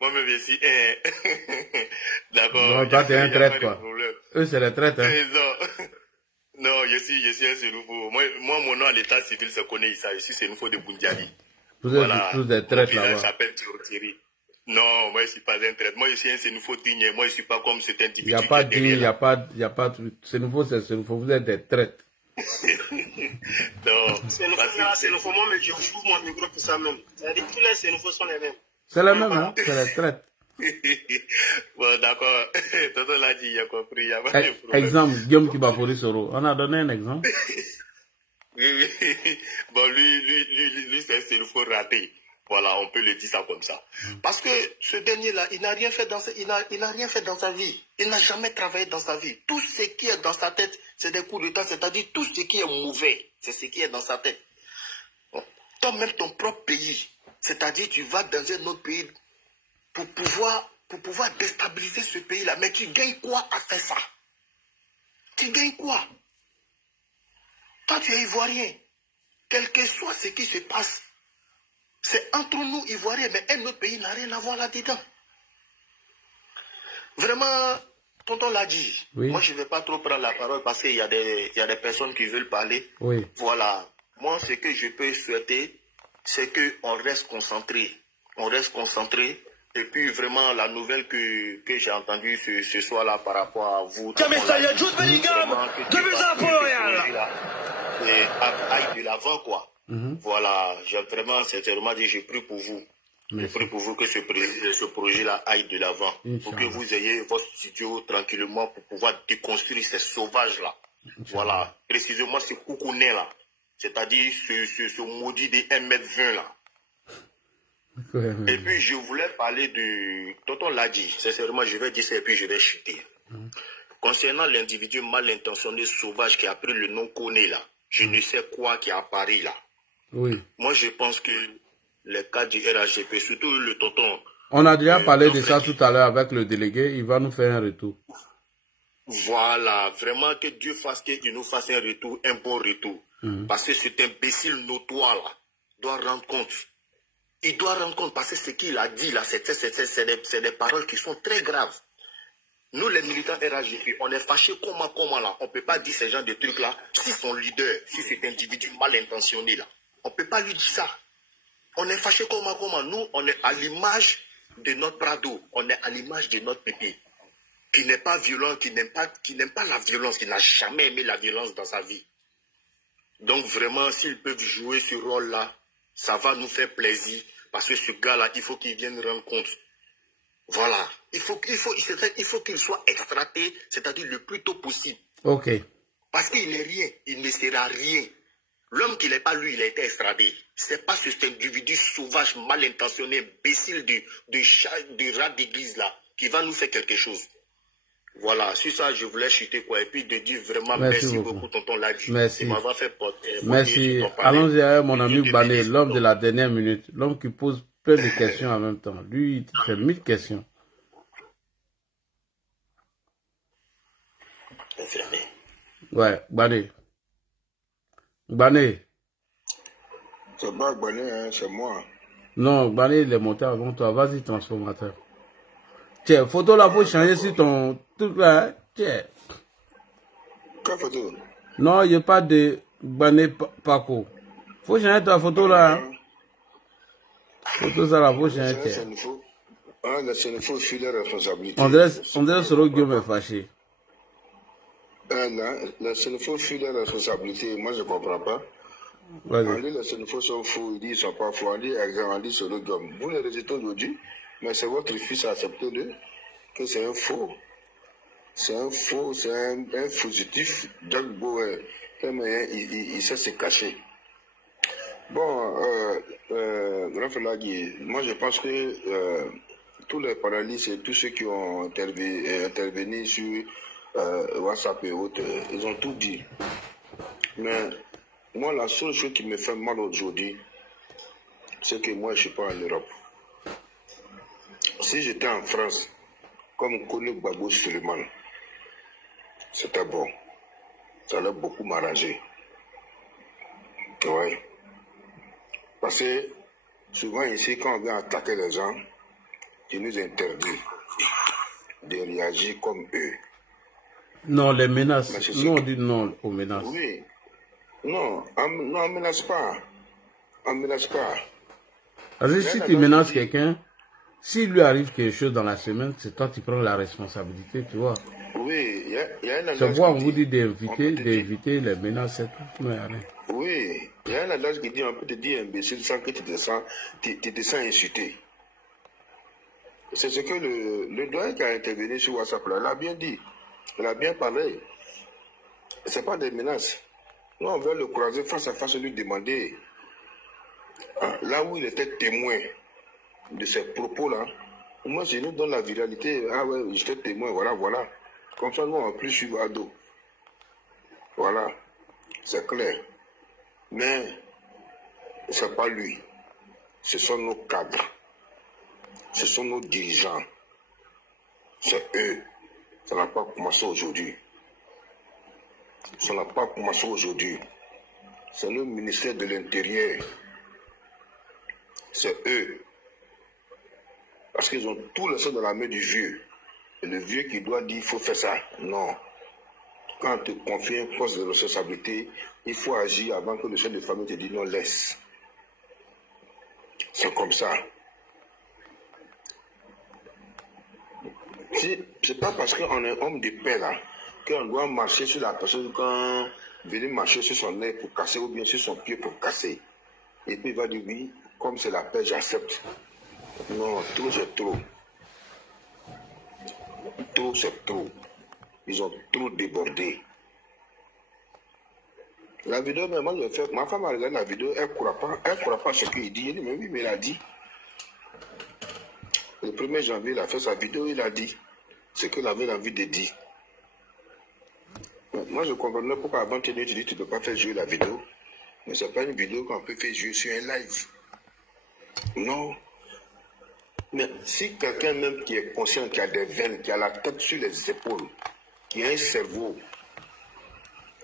Moi-même, je suis un. D'accord. Non, toi, t'es un traître, quoi. Eux, c'est les traîtres, hein. Non, je suis un Sénoufo. Moi, mon nom à l'état civil se connaît ça. Je suis Sénoufo de Boundiali. Vous êtes tous des traîtres là-bas. Il s'appelle Thierry. Non, moi je ne suis pas un traître. Moi je suis un Sénoufo digne. Moi je ne suis pas comme cet individu. Il n'y a pas digne, il n'y a pas de Sénoufo, c'est Sénoufo. Vous êtes des traîtres. Non. Sénoufo, moi je ouvre mon micro pour ça même. C'est-à-dire tous les Sénoufos sont les mêmes. C'est les mêmes, hein? C'est les traîtres. Bon, d'accord. Tonton l'a dit, il a compris. Il y a pas de problème. Exemple, Guillaume Kibafori Soro. On a donné un exemple. Oui. Bon, lui c'est un Sénoufo raté. Voilà, on peut le dire ça comme ça. Parce que ce dernier-là, il n'a rien fait dans sa vie. Il n'a jamais travaillé dans sa vie. Tout ce qui est dans sa tête, c'est des coups de temps. C'est-à-dire tout ce qui est mauvais, c'est ce qui est dans sa tête. Bon. Toi-même, ton propre pays, c'est-à-dire tu vas dans un autre pays pour pouvoir déstabiliser ce pays-là. Mais tu gagnes quoi à faire ça? Tu gagnes quoi? Toi, tu es ivoirien. Quel que soit ce qui se passe, c'est entre nous, Ivoiriens, mais un autre pays n'a rien à voir là-dedans. Vraiment, tonton l'a dit. Oui. Moi, je ne vais pas trop prendre la parole parce qu'il y a des personnes qui veulent parler. Oui. Voilà. Moi, ce que je peux souhaiter, c'est qu'on reste concentré. On reste concentré. Et puis, vraiment, la nouvelle que j'ai entendue ce soir-là par rapport à vous. Aille de l'avant, quoi. Voilà, j'ai vraiment sincèrement dit, j'ai pris pour vous. J'ai pris pour vous que ce projet-là aille de l'avant. Pour que vous ayez votre studio tranquillement pour pouvoir déconstruire ces sauvages-là. Voilà, précisément ce coucounet-là. C'est-à-dire ce maudit de 1m20 là. Et puis je voulais parler de... Tonton l'a dit, sincèrement je vais dire ça et puis je vais chuter. Concernant l'individu mal intentionné sauvage qui a pris le nom Koné là, je ne sais quoi qui a apparu là. Oui. Moi je pense que les cas du RHGP, surtout le tonton... On a déjà parlé de ça tout à l'heure avec le délégué, il va nous faire un retour. Voilà, vraiment que Dieu fasse qu'il nous fasse un retour, un bon retour. Parce que cet imbécile notoire là doit rendre compte. Il doit rendre compte parce que ce qu'il a dit là, c'est des paroles qui sont très graves. Nous, les militants RHGP, on est fâchés comment là. On ne peut pas dire ces gens de trucs là. Si son leader, si cet individu mal intentionné là, on ne peut pas lui dire ça. On est fâchés comment. Nous, on est à l'image de notre Prado. On est à l'image de notre pépé. Qui n'est pas violent, qui n'aime pas la violence, qui n'a jamais aimé la violence dans sa vie. Donc vraiment, s'ils peuvent jouer ce rôle-là, ça va nous faire plaisir. Parce que ce gars-là, il faut qu'il vienne rendre compte. Voilà. Il faut qu'il soit extradé, c'est-à-dire le plus tôt possible. Ok. Parce qu'il n'est rien, il ne sera rien. L'homme qui n'est pas lui, il a été extradé. C'est pas cet individu sauvage, mal intentionné, imbécile de rat d'église là, qui va nous faire quelque chose. Voilà, sur ça, je voulais chuter quoi. Et puis de dire vraiment merci beaucoup, tonton Ladji. Merci. Il m'avait fait porter. Merci. Allons-y à mon ami Bané, l'homme de la dernière minute. L'homme qui pose plein de questions en même temps. Lui, il fait 1000 questions. Ouais, Bané. Bané. C'est pas Bané, hein, c'est moi. Non, Bané, il est monté avant toi. Vas-y, transformateur. Tiens, photo là, faut changer sur ton truc là. Tiens. Quelle photo? Non, il n'y a pas de Bané Paco. Faut changer ta photo là. Photo ça là, faut changer. C'est une fausse fille de responsabilité. On dirait que le Guillaume est fâché. C'est une fausse fille de responsabilité. Moi, je ne comprends pas. On dit les Sénéfaux sont faux, ils disent qu'ils ne sont pas faux. On dit sur le Guillaume. Vous les rejetez aujourd'hui, mais c'est votre fils à accepter que c'est un faux. C'est un faux, c'est un fugitif. Jack Boer, il sait se cacher. Bon, moi je pense que tous les paralysés et tous ceux qui ont intervenu sur WhatsApp et autres, ils ont tout dit. Mais moi, la seule chose qui me fait mal aujourd'hui, c'est que moi, je ne suis pas en Europe. Si j'étais en France, comme collègue Babou Suleiman, c'était bon. Ça allait beaucoup m'arranger. Ouais. Parce que souvent ici, quand on vient attaquer les gens, ils nous interdisent de réagir comme eux. Non, les menaces. Nous, on dit non aux menaces. Oui. Non, on ne menace pas. On ne menace pas. Parce que si tu menaces quelqu'un, s'il lui arrive quelque chose dans la semaine, c'est toi qui prends la responsabilité, tu vois. Oui, il y a un adage. C'est pourquoi on vous dit d'éviter les menaces, c'est tout. Mais rien. Oui, il y a un adage qui dit on peut te dire imbécile sans que tu te sens insulté. C'est ce que le doyen qui a intervenu sur WhatsApp là, il a bien dit. Il a bien parlé. Ce n'est pas des menaces. Nous, on veut le croiser face à face et lui demander, là où il était témoin de ces propos-là, moi, je nous donne la viralité. Ah ouais, j'étais témoin, voilà. Comme ça, nous, on peut plus suivre à dos. Voilà, c'est clair. Mais, ce n'est pas lui. Ce sont nos cadres. Ce sont nos dirigeants. C'est eux. Ça n'a pas commencé aujourd'hui. Ça n'a pas commencé aujourd'hui. C'est le ministère de l'Intérieur. C'est eux. Parce qu'ils ont tout laissé dans la main du vieux. Et le vieux qui doit dire il faut faire ça. Non. Quand on te confie un poste de responsabilité, il faut agir avant que le chef de famille te dise non, laisse. C'est comme ça. C'est pas parce qu'on est homme de paix là qu'on doit marcher sur la personne quand venir marcher sur son nez pour casser ou bien sur son pied pour casser. Et puis il va dire oui, comme c'est la paix, j'accepte. Non, trop c'est trop. Trop c'est trop. Ils ont trop débordé. La vidéo, mais moi je fais, ma femme a regardé la vidéo, elle ne croit pas ce qu'il dit. Elle dit, mais oui, mais il a dit. Le 1er janvier, il a fait sa vidéo, il a dit ce qu'il avait envie de dire. Moi, je comprenais pourquoi avant tu dis tu ne peux pas faire jouer la vidéo. Mais ce n'est pas une vidéo qu'on peut faire jouer sur un live. Non. Mais si quelqu'un même qui est conscient, qui a des veines, qui a la tête sur les épaules, qui a un cerveau,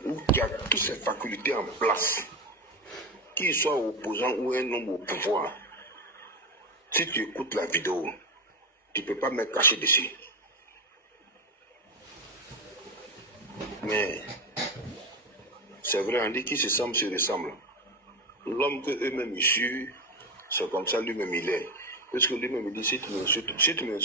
ou qui a toutes ses facultés en place, qu'il soit opposant ou un homme au pouvoir, si tu écoutes la vidéo, tu ne peux pas me cacher dessus. mais c'est vrai, on dit qu'il se ressemble. L'homme que eux-mêmes ils suivent, c'est comme ça lui-même il est. Parce que lui-même il dit, si tu me